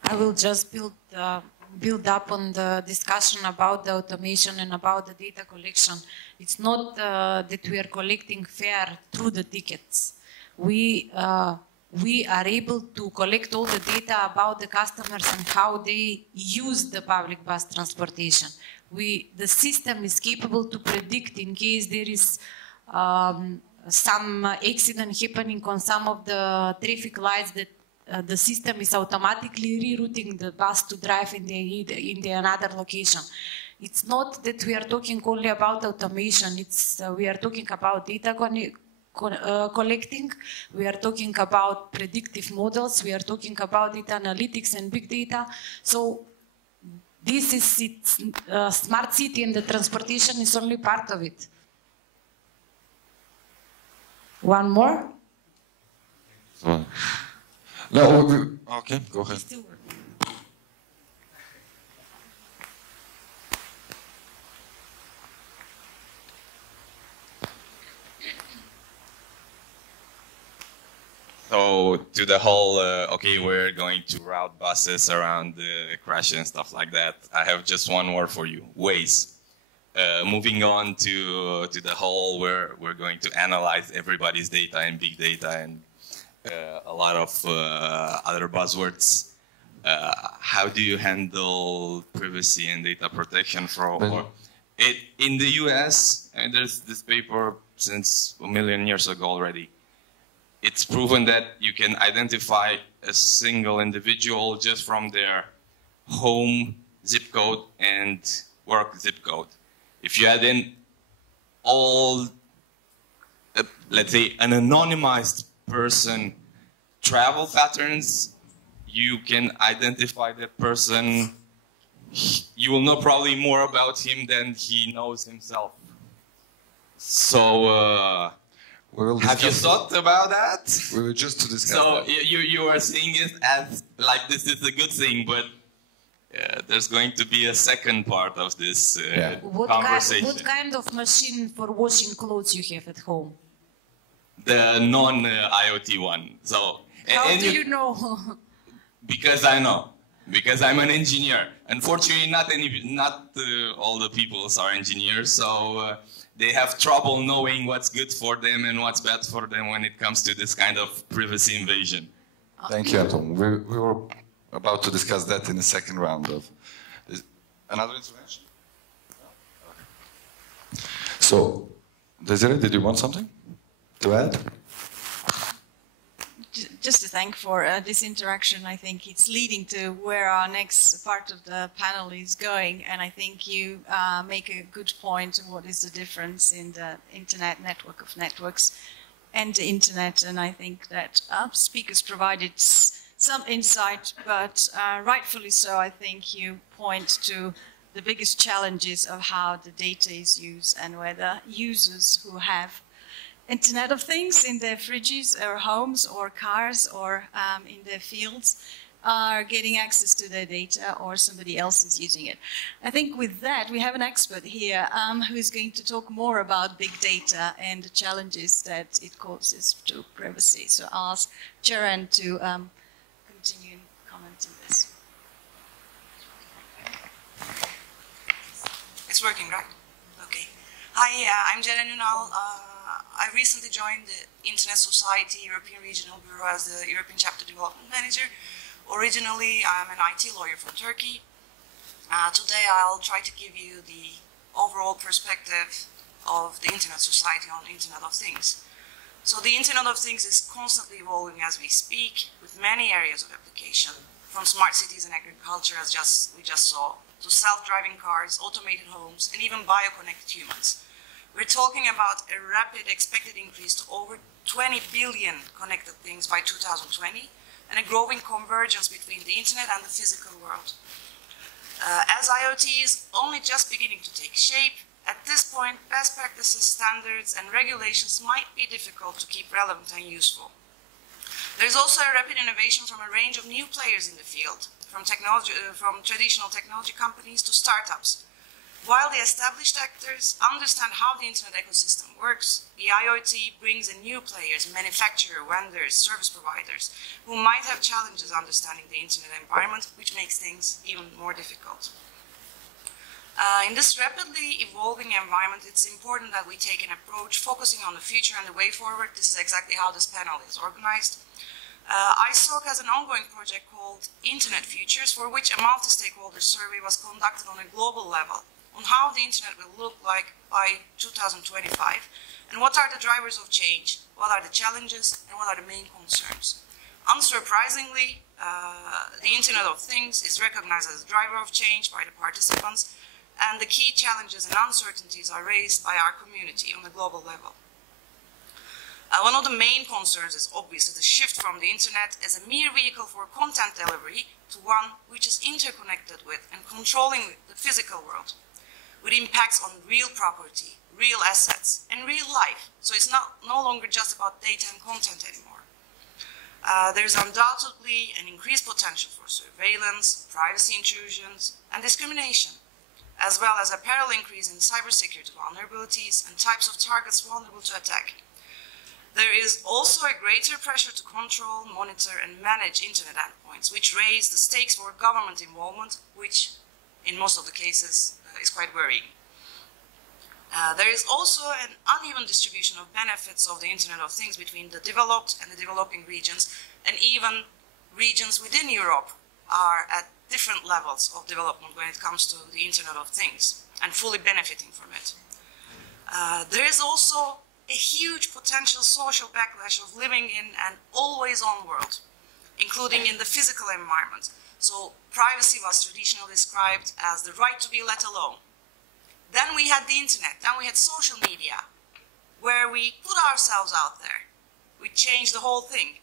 I will just build up on the discussion about the automation and about the data collection. It's not that we are collecting fare through the tickets. We are able to collect all the data about the customers and how they use the public bus transportation. The system is capable to predict in case there is some accident happening on some of the traffic lights, that the system is automatically rerouting the bus to drive in the another location. It's not that we are talking only about automation. We are talking about data collecting. We are talking about predictive models. We are talking about data analytics and big data. So this is it. Smart city and the transportation is only part of it. One more? No, okay, go ahead. So to the whole, okay, we're going to route buses around the crash and stuff like that. I have just one word for you: Waze. Moving on to the whole, we're going to analyze everybody's data and big data and a lot of other buzzwords. How do you handle privacy and data protection for it in the US? And there's this paper since a million years ago already. It's proven that you can identify a single individual just from their home zip code and work zip code. If you add in all, let's say, an anonymized person travel patterns, you can identify that person. You will know probably more about him than he knows himself. So, have you thought about that? We were just to discuss so that. you are seeing it as like this is a good thing, but there's going to be a second part of this conversation. What kind of machine for washing clothes you have at home? The non-IoT one. So how do you know? Because I know. Because I'm an engineer. Unfortunately, not all the people are engineers, so they have trouble knowing what's good for them and what's bad for them when it comes to this kind of privacy invasion. Thank you, Anton. We were about to discuss that in the second round of this. Another intervention? So, Desiree, did you want something to add? Just to thank for this interaction. I think it's leading to where our next part of the panel is going, and I think you make a good point of what is the difference in the internet network of networks and the internet, and I think that our speakers provided some insight, but rightfully so. I think you point to the biggest challenges of how the data is used and whether users who have Internet of Things in their fridges or homes or cars or in their fields are getting access to their data or somebody else is using it. I think with that we have an expert here who is going to talk more about big data and the challenges that it causes to privacy. So I'll ask Charan to continue commenting this. It's working, right? Okay. Hi, I'm Ceren Ünal. I recently joined the Internet Society European Regional Bureau as the European Chapter Development Manager. Originally, I'm an IT lawyer from Turkey. Today, I'll try to give you the overall perspective of the Internet Society on the Internet of Things. So the Internet of Things is constantly evolving as we speak, with many areas of application, from smart cities and agriculture, as we just saw, to self-driving cars, automated homes, and even bio-connected humans. We're talking about a rapid expected increase to over 20 billion connected things by 2020, and a growing convergence between the internet and the physical world. As IoT is only just beginning to take shape, at this point, best practices, standards, and regulations might be difficult to keep relevant and useful. There's also a rapid innovation from a range of new players in the field, from traditional technology companies to startups. While the established actors understand how the internet ecosystem works, the IoT brings in new players, manufacturers, vendors, service providers, who might have challenges understanding the internet environment, which makes things even more difficult. In this rapidly evolving environment, it's important that we take an approach focusing on the future and the way forward. This is exactly how this panel is organized. ISOC has an ongoing project called Internet Futures, for which a multi-stakeholder survey was conducted on a global level on how the internet will look like by 2025, and what are the drivers of change, what are the challenges, and what are the main concerns. Unsurprisingly, the Internet of Things is recognized as a driver of change by the participants, and the key challenges and uncertainties are raised by our community on a global level. One of the main concerns is obviously the shift from the internet as a mere vehicle for content delivery to one which is interconnected with and controlling the physical world, with impacts on real property, real assets, and real life. So it's no longer just about data and content anymore. There's undoubtedly an increased potential for surveillance, privacy intrusions, and discrimination, as well as a parallel increase in cybersecurity vulnerabilities and types of targets vulnerable to attack. There is also a greater pressure to control, monitor, and manage internet endpoints, which raise the stakes for government involvement, which in most of the cases is quite worrying. There is also an uneven distribution of benefits of the Internet of Things between the developed and the developing regions, and even regions within Europe are at different levels of development when it comes to the Internet of Things and fully benefiting from it. There is also a huge potential social backlash of living in an always-on world, including in the physical environment. So privacy was traditionally described as the right to be let alone. Then we had the internet, then we had social media, where we put ourselves out there. We changed the whole thing.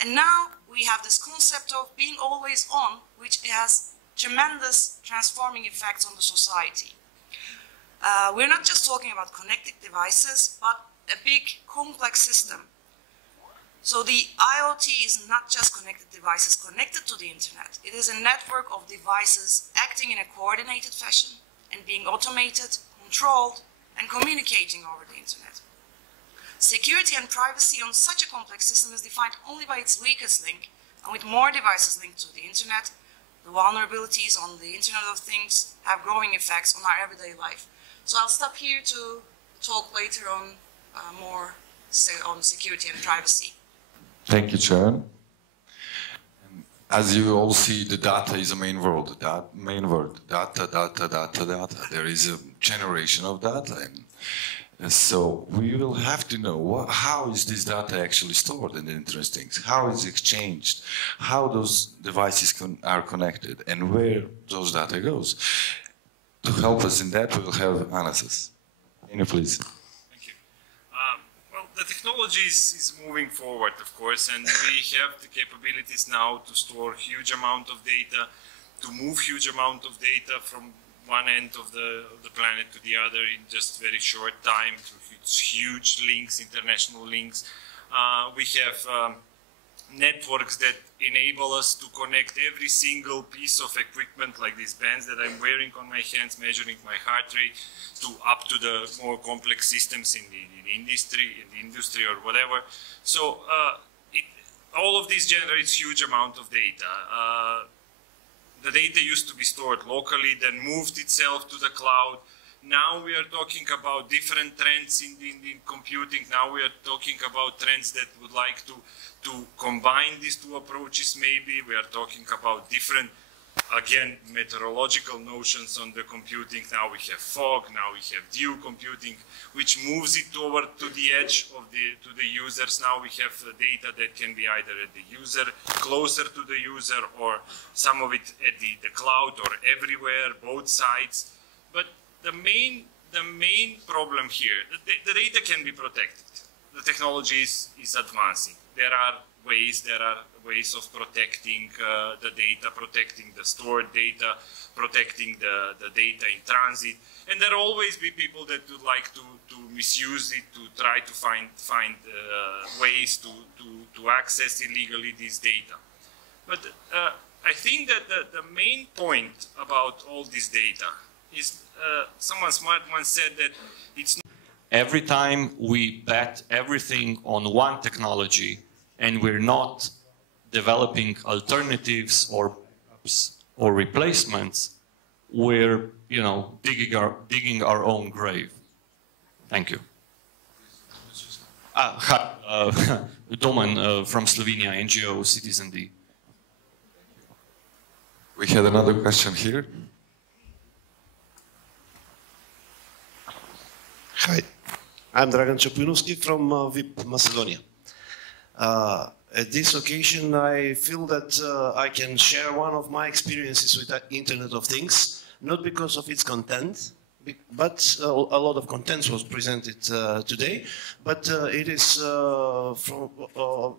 And now we have this concept of being always on, which has tremendous transforming effects on the society. We're not just talking about connected devices, but a big complex system. So the IoT is not just connected devices connected to the internet. It is a network of devices acting in a coordinated fashion and being automated, controlled, and communicating over the internet. Security and privacy on such a complex system is defined only by its weakest link, and with more devices linked to the internet, the vulnerabilities on the Internet of Things have growing effects on our everyday life. So I'll stop here to talk later on more on security and privacy. Thank you, Sharon. As you all see, the data is a main word. Data. There is a generation of data. And so we will have to know how is this data actually stored in the Internet of Things? How is it exchanged? How those devices are connected and where those data goes? To help us in that, we will have Anasis. Ina, please. The technology is moving forward, of course, and we have the capabilities now to store huge amount of data, to move huge amount of data from one end of the planet to the other in just very short time through huge links, international links. We have networks that enable us to connect every single piece of equipment, like these bands that I'm wearing on my hands, measuring my heart rate, to up to the more complex systems in the industry or whatever. So all of this generates huge amount of data. The data used to be stored locally, then moved itself to the cloud. Now we are talking about different trends in computing. Now we are talking about trends that would like to combine these two approaches maybe. We are talking about different again, meteorological notions on the computing. Now we have fog, now we have dew computing, which moves it over to the edge of to the users. Now we have data that can be either at the user, closer to the user, or some of it at the cloud, or everywhere, both sides. But the main problem here, the data can be protected. The technology is advancing. There are ways of protecting the data, protecting the stored data, protecting the data in transit. And there will always be people that would like to misuse it, to try to find ways to access illegally this data. But I think that the main point about all this data is, someone smart once said that it's not. Every time we bet everything on one technology and we're not developing alternatives or replacements, we're, you know, digging our own grave. Thank you. Hi, Doman from Slovenia, NGO Citizen D. We had another question here. Hi, I'm Dragan Čapunovski from VIP Macedonia. At this occasion, I feel that I can share one of my experiences with the Internet of Things, not because of its content, but a lot of content was presented today, but it is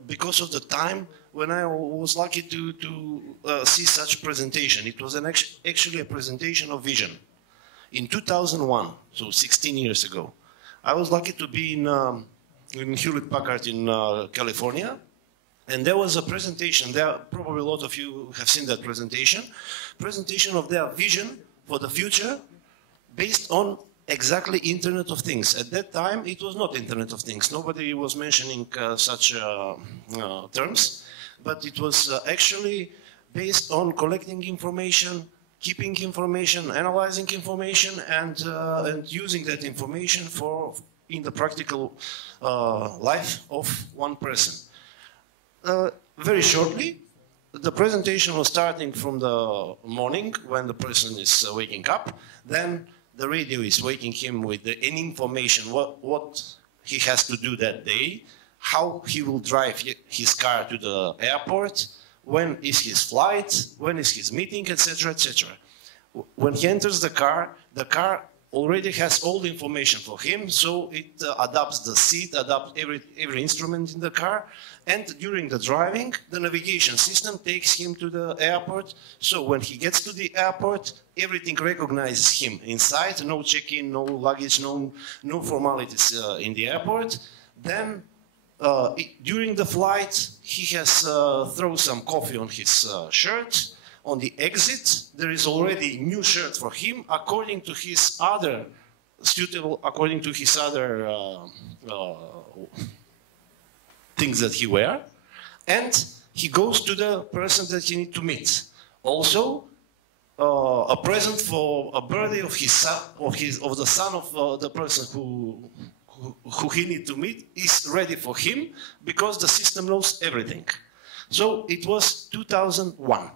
because of the time when I was lucky to see such presentation. It was actually a presentation of vision. In 2001, so 16 years ago, I was lucky to be in Hewlett-Packard in California, and there was a presentation there. Probably a lot of you have seen that presentation of their vision for the future based on exactly Internet of Things. At that time, it was not Internet of Things. Nobody was mentioning such terms, but it was actually based on collecting information, keeping information, analyzing information, and using that information in the practical life of one person. Very shortly, the presentation was starting from the morning when the person is waking up. Then the radio is waking him with any information, what he has to do that day, how he will drive his car to the airport, when is his flight, when is his meeting, etc., etc. When he enters the car already has all the information for him, so it adapts the seat, adapts every instrument in the car, and during the driving, the navigation system takes him to the airport, so when he gets to the airport, everything recognizes him inside, no check-in, no luggage, no formalities in the airport. Then during the flight, he has thrown some coffee on his shirt. On the exit, there is already a new shirt for him according to his other things that he wear, and he goes to the person that he needs to meet. Also, a present for a birthday of his son, of the son of the person who he needs to meet is ready for him because the system knows everything. So it was 2001.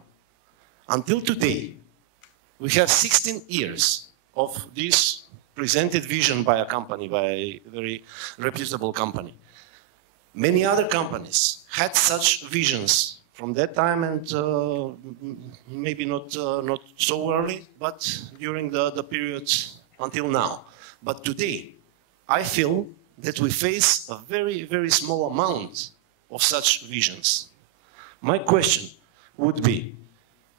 Until today, we have 16 years of this presented vision by a company, by a very reputable company. Many other companies had such visions from that time, and maybe not so early, but during the period until now. But today, I feel that we face a very, very small amount of such visions. My question would be,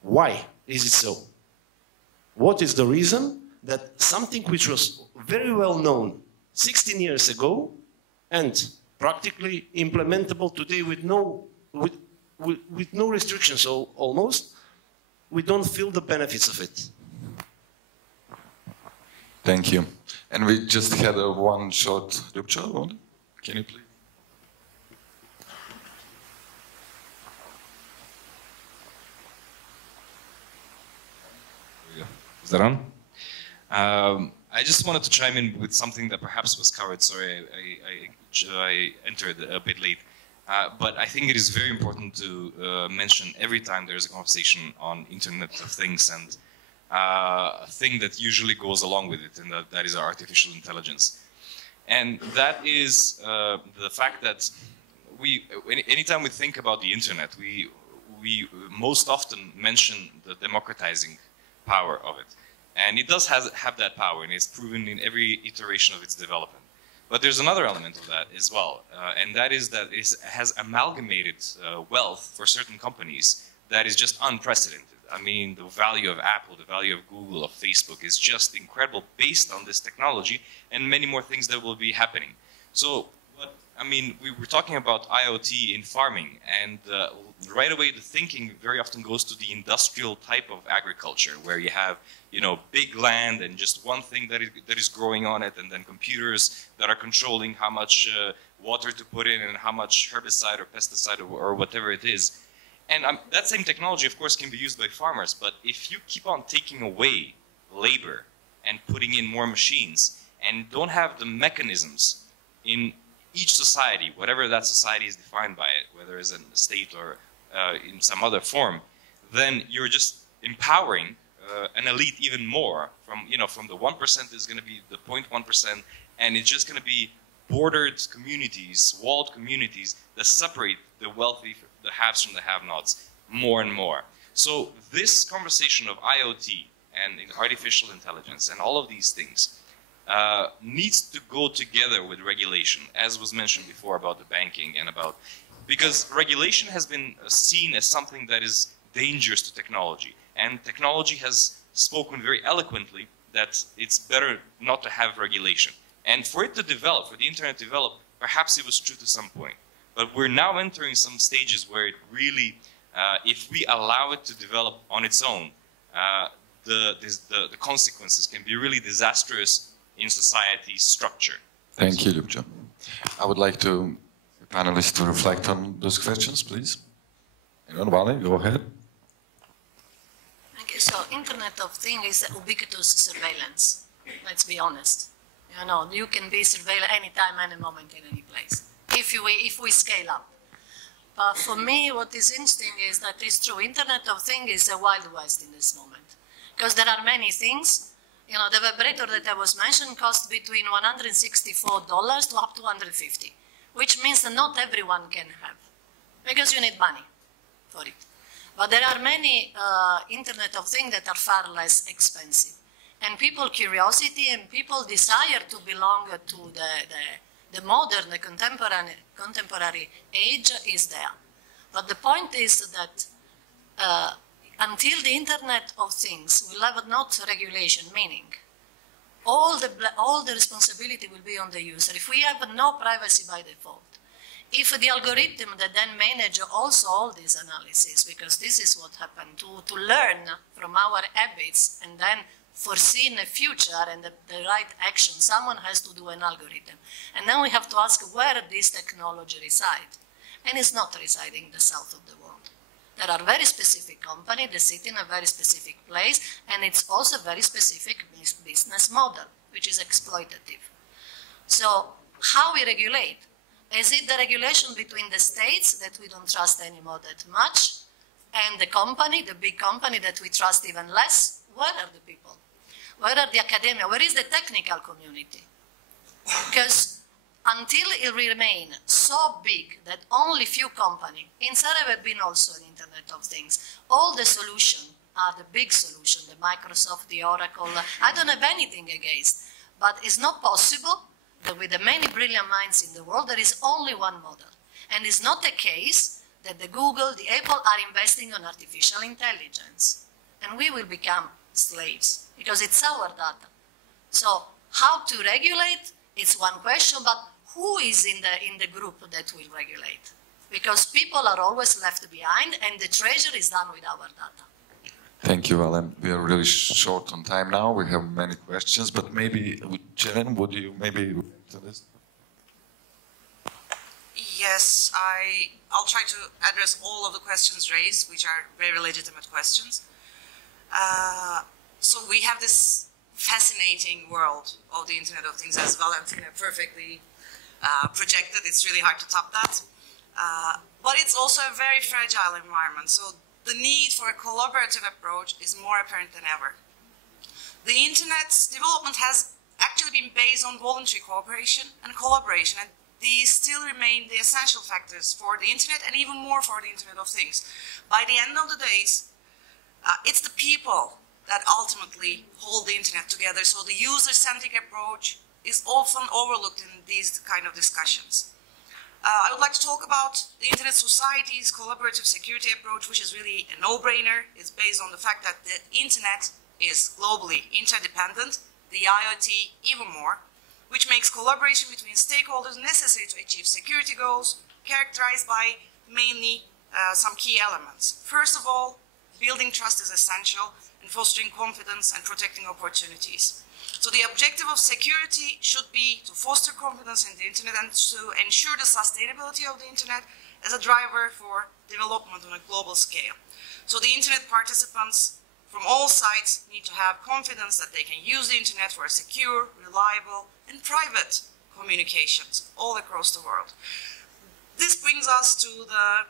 why is it so? What is the reason that something which was very well known 16 years ago and practically implementable today with no restrictions, so almost, we don't feel the benefits of it? Thank you. And we just had a one short Ljubča. Can you please? Is that on? I just wanted to chime in with something that perhaps was covered. Sorry, I entered a bit late. But I think it is very important to mention every time there's a conversation on Internet of Things and a thing that usually goes along with it, and that is artificial intelligence. And that is the fact that anytime we think about the Internet, we most often mention the democratizing power of it. And it does have that power, and it's proven in every iteration of its development. But there's another element of that as well, and that is that it has amalgamated wealth for certain companies that is just unprecedented. I mean, the value of Apple, the value of Google, of Facebook is just incredible based on this technology and many more things that will be happening. So, I mean, we were talking about IoT in farming, and right away the thinking very often goes to the industrial type of agriculture, where you have, you know, big land and just one thing that is growing on it, and then computers that are controlling how much water to put in and how much herbicide or pesticide or whatever it is. And that same technology, of course, can be used by farmers, but if you keep on taking away labor and putting in more machines and don't have the mechanisms in each society, whatever that society is defined by it, whether it's in a state or in some other form, then you're just empowering an elite even more. From the 1% is going to be the 0.1%, and it's just going to be bordered communities, walled communities that separate the wealthy, the haves from the have-nots more and more. So this conversation of IoT and artificial intelligence and all of these things needs to go together with regulation, as was mentioned before about the banking and about, because regulation has been seen as something that is dangerous to technology, and technology has spoken very eloquently that it's better not to have regulation. And for it to develop, for the internet to develop, perhaps it was true to some point. But we're now entering some stages where it really, if we allow it to develop on its own, the consequences can be really disastrous in society's structure. Thank you, Ljubča. I would like the panelists to reflect on those questions, please. Anyone, Vale, go ahead. Okay, so Internet of Things is ubiquitous surveillance. Let's be honest. You know, you can be surveilled anytime, any moment, in any place, if we scale up. But for me, what is interesting is that it's true. Internet of Things is a wild west in this moment, because there are many things. You know, the vibrator that I was mentioning costs between $164 to up to $150, which means that not everyone can have, because you need money for it. But there are many Internet of Things that are far less expensive. And people curiosity and people desire to belong to the modern, the contemporary age is there. But the point is that until the Internet of Things will have not regulation, meaning all the responsibility will be on the user. If we have no privacy by default, if the algorithm that then manage also all these analyses, because this is what happened, to learn from our habits and then foresee in the future and the right action, someone has to do an algorithm. And then we have to ask where this technology resides. And it's not residing in the south of the world. There are very specific companies that sit in a very specific place, and it's also a very specific business model, which is exploitative. So how we regulate? Is it the regulation between the states that we don't trust anymore that much, and the company, the big company that we trust even less? Where are the people? Where are the academia? Where is the technical community? Because until it remain so big that only few companies, inside have been also an Internet of Things, all the solutions are the big solution, the Microsoft, the Oracle. I don't have anything against, but it's not possible that with the many brilliant minds in the world, there is only one model. And it's not the case that the Google, the Apple are investing on artificial intelligence. And we will become slaves because it's our data. So how to regulate? It's one question, but who is in the group that will regulate? Because people are always left behind, and the treasure is done with our data. Thank you, Alan. We are really short on time now. We have many questions, but maybe, Jelen, would you maybe to this? Yes, I'll try to address all of the questions raised, which are very legitimate questions. So we have this fascinating world of the Internet of Things, as Valentina perfectly projected. It's really hard to top that. But it's also a very fragile environment, so the need for a collaborative approach is more apparent than ever. The Internet's development has actually been based on voluntary cooperation and collaboration, and these still remain the essential factors for the Internet and even more for the Internet of Things. By the end of the days, it's the people that ultimately hold the Internet together, so the user-centric approach is often overlooked in these kind of discussions. I would like to talk about the Internet Society's collaborative security approach, which is really a no-brainer. It's based on the fact that the Internet is globally interdependent, the IoT even more, which makes collaboration between stakeholders necessary to achieve security goals, characterized by mainly some key elements. First of all, building trust is essential in fostering confidence and protecting opportunities. So the objective of security should be to foster confidence in the Internet and to ensure the sustainability of the Internet as a driver for development on a global scale. So the Internet participants from all sides need to have confidence that they can use the Internet for secure, reliable, and private communications all across the world. This brings us to the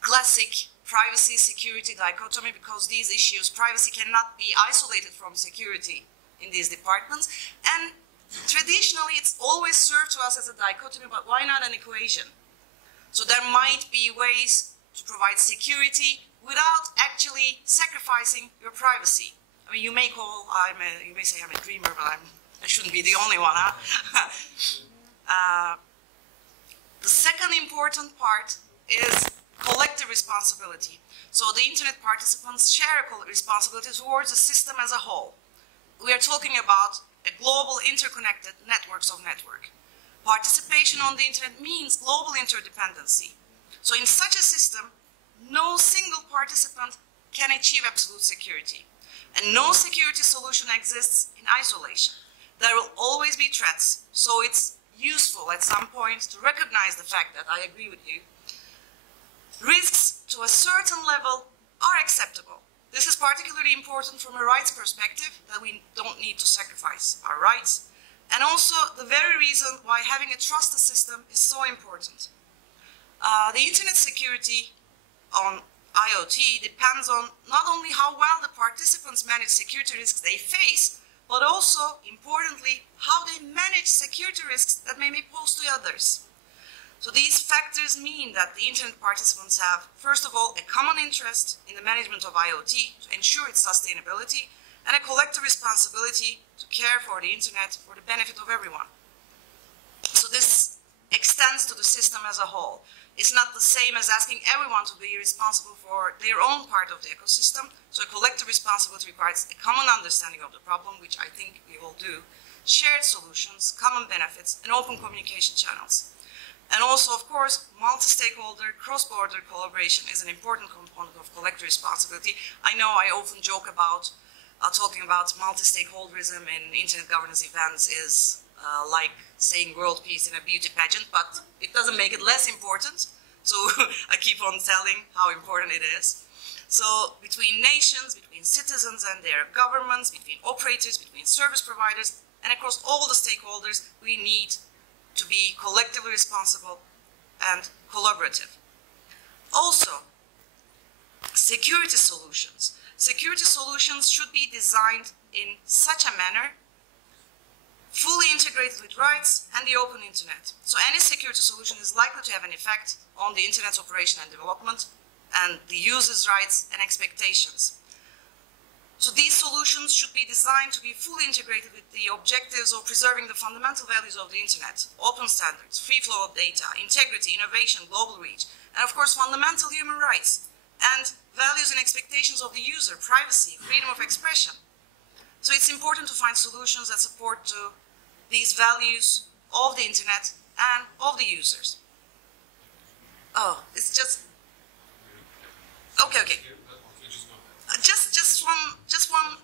classic privacy-security dichotomy, because these issues, privacy cannot be isolated from security in these departments, and traditionally it's always served to us as a dichotomy, but why not an equation? So there might be ways to provide security without actually sacrificing your privacy. I mean, you may call, you may say I'm a dreamer, but I shouldn't be the only one, huh? The second important part is collective responsibility. So the Internet participants share a responsibility towards the system as a whole. We are talking about a global interconnected networks of network. Participation on the Internet means global interdependency. So in such a system, no single participant can achieve absolute security. And no security solution exists in isolation. There will always be threats, so it's useful at some point to recognize the fact that I agree with you. Risks to a certain level are acceptable. This is particularly important from a rights perspective, that we don't need to sacrifice our rights, and also the very reason why having a trusted system is so important. The Internet security on IoT depends on not only how well the participants manage security risks they face, but also, importantly, how they manage security risks that may be posed to others. So these factors mean that the Internet participants have, first of all, a common interest in the management of IoT to ensure its sustainability, and a collective responsibility to care for the Internet for the benefit of everyone. So this extends to the system as a whole. It's not the same as asking everyone to be responsible for their own part of the ecosystem. So a collective responsibility requires a common understanding of the problem, which I think we will do, shared solutions, common benefits, and open communication channels. And also, of course, multi-stakeholder, cross-border collaboration is an important component of collective responsibility. I know I often joke about talking about multi-stakeholderism in Internet governance events is like saying world peace in a beauty pageant, but it doesn't make it less important. So I keep on telling how important it is. So between nations, between citizens and their governments, between operators, between service providers, and across all the stakeholders, we need to be collectively responsible and collaborative. Also, security solutions. Security solutions should be designed in such a manner, fully integrated with rights and the open Internet. So any security solution is likely to have an effect on the Internet's operation and development and the user's rights and expectations. So these solutions should be designed to be fully integrated with the objectives of preserving the fundamental values of the Internet: open standards, free flow of data, integrity, innovation, global reach, and of course fundamental human rights and values and expectations of the user: privacy, freedom of expression. So it's important to find solutions that support these values of the Internet and of the users. Oh, it's just... Okay. Just one.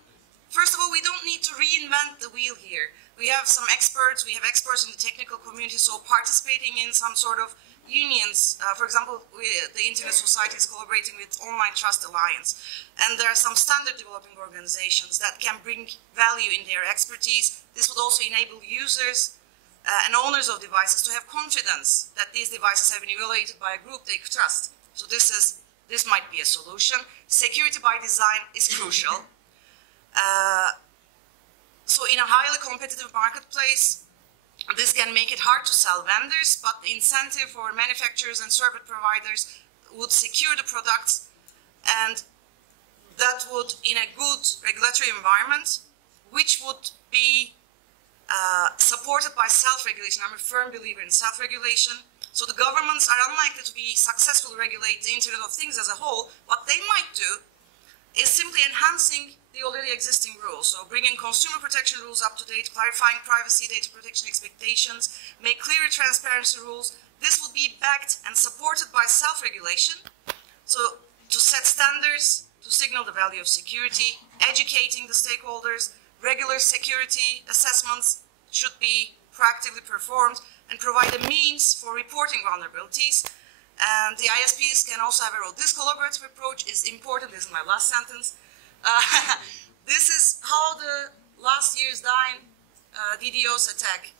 First of all, we don't need to reinvent the wheel here. We have some experts, we have experts in the technical community, so participating in some sort of unions, for example, the Internet Society is collaborating with Online Trust Alliance, and there are some standard developing organizations that can bring value in their expertise. This would also enable users and owners of devices to have confidence that these devices have been evaluated by a group they trust. So this might be a solution. Security by design is crucial. So in a highly competitive marketplace, this can make it hard to sell vendors, but the incentive for manufacturers and service providers would secure the products, and that would, in a good regulatory environment, which would be supported by self-regulation. I'm a firm believer in self-regulation. So the governments are unlikely to be successfully regulate the Internet of Things as a whole. What they might do is simply enhancing the already existing rules. So bringing consumer protection rules up to date, clarifying privacy data protection expectations, make clearer transparency rules. This will be backed and supported by self-regulation. So to set standards, to signal the value of security, educating the stakeholders, regular security assessments should be proactively performed and provide a means for reporting vulnerabilities. And the ISPs can also have a role. This collaborative approach is important. This is my last sentence. This is how the last year's DDoS attack,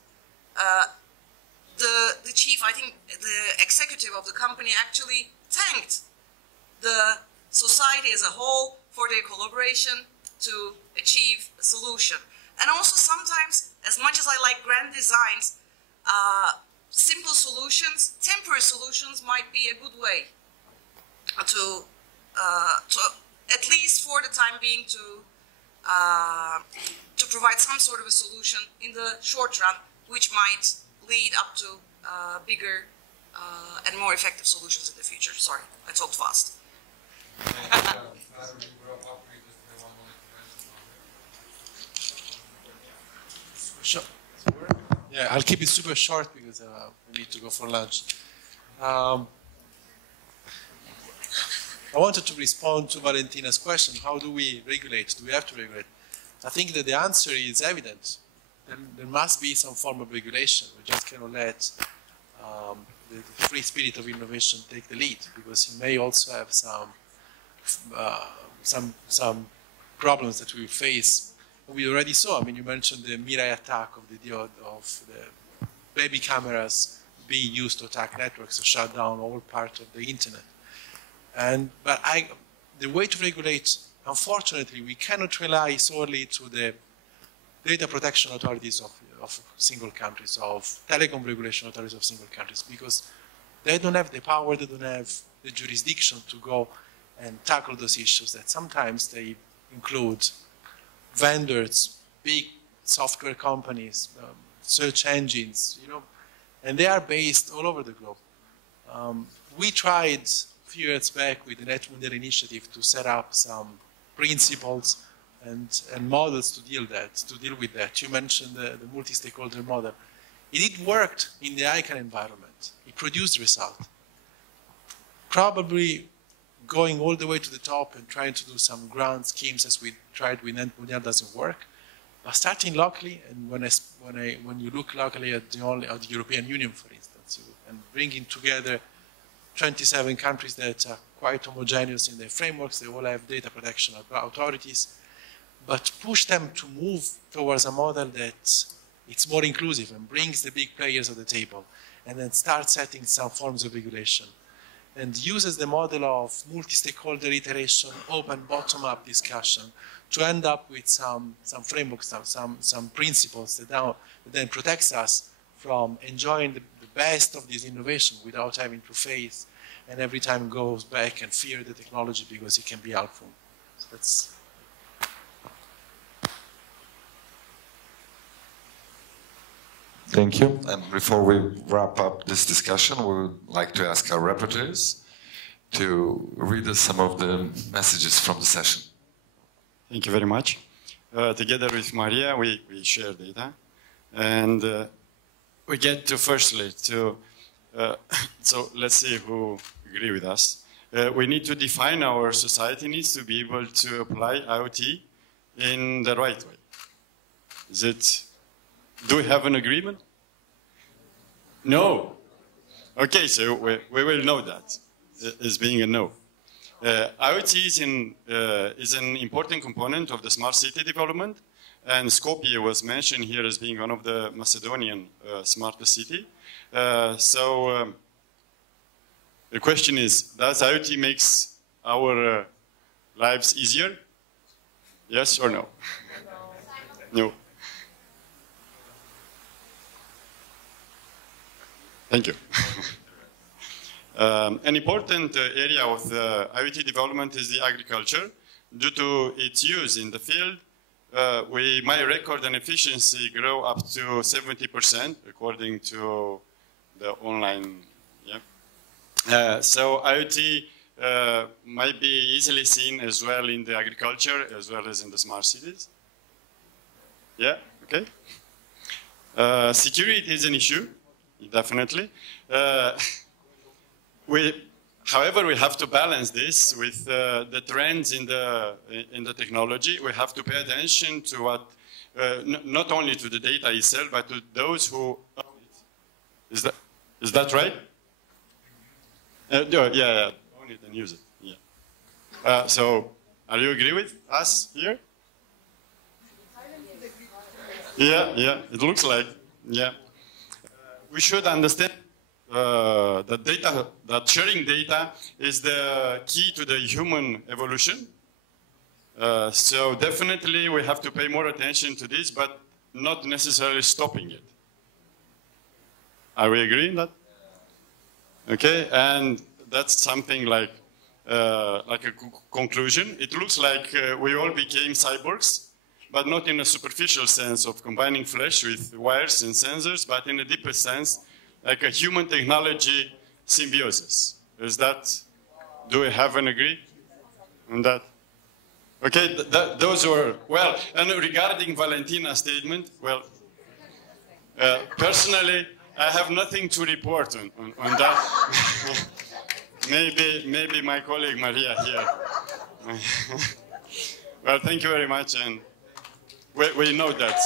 the chief, I think the executive of the company actually thanked the society as a whole for their collaboration to achieve a solution. And also sometimes, as much as I like grand designs, simple solutions, temporary solutions might be a good way to at least for the time being, to provide some sort of a solution in the short run, which might lead up to bigger and more effective solutions in the future. Sorry, I talked fast. Sure. Yeah, I'll keep it super short because we need to go for lunch. I wanted to respond to Valentina's question. How do we regulate? Do we have to regulate? I think that the answer is evident. There must be some form of regulation. We just cannot let the free spirit of innovation take the lead, because it may also have some problems that we face. We already saw. I mean, you mentioned the Mirai attack of the baby cameras being used to attack networks, to shut down all part of the internet. But the way to regulate, unfortunately, we cannot rely solely to the data protection authorities of single countries, of telecom regulation authorities of single countries, because they don't have the power, they don't have the jurisdiction to go and tackle those issues that sometimes they include vendors, big software companies, search engines, and they are based all over the globe. We tried a few years back with the Net Mundial initiative to set up some principles and models to deal with that. You mentioned the multi-stakeholder model. It worked in the ICANN environment. It produced result. Probably going all the way to the top and trying to do some grand schemes as we tried with Net Mundial doesn't work. But starting locally, and when you look locally at the European Union, for instance, and bringing together 27 countries that are quite homogeneous in their frameworks, they all have data protection authorities, but push them to move towards a model that it's more inclusive and brings the big players at the table, and then start setting some forms of regulation, and uses the model of multi-stakeholder iteration, open bottom-up discussion, to end up with some frameworks, some principles that then protects us from enjoying the best of this innovation without having to face and every time goes back and fear the technology because it can be harmful. So that's. Thank you. And before we wrap up this discussion, we would like to ask our rapporteurs to read us some of the messages from the session. Thank you very much. Together with Maria, we share data. And we get to, firstly, so let's see who agree with us. We need to define our society needs to be able to apply IoT in the right way. Do we have an agreement? No. Okay, so we will know that as being a no. IoT is an important component of the smart city development, And Skopje was mentioned here as being one of the Macedonian smartest city. The question is, does IoT makes our lives easier? Yes or no? No. Thank you. An important area of the IoT development is the agriculture. Due to its use in the field, we might record an efficiency grow up to 70% according to the online. Yeah. So IoT might be easily seen as well in the agriculture as well as in the smart cities. Yeah, okay. Security is an issue, definitely. However, we have to balance this with the trends in the technology. We have to pay attention to what, not only to the data itself, but to those who own it. Is that right? Yeah, own it and use it. Yeah. So, are you agree with us here? Yeah. It looks like. Yeah. We should understand. That sharing data is the key to the human evolution. So definitely we have to pay more attention to this, but not necessarily stopping it. Are we agreeing that? Okay, and that's something like a conclusion. It looks like we all became cyborgs, but not in a superficial sense of combining flesh with wires and sensors, but in a deeper sense, like a human technology symbiosis. Is that, do we have an agree on that? Okay, those were, well, and regarding Valentina's statement, well, personally, I have nothing to report on that. maybe my colleague Maria here. Well, thank you very much, and we know that.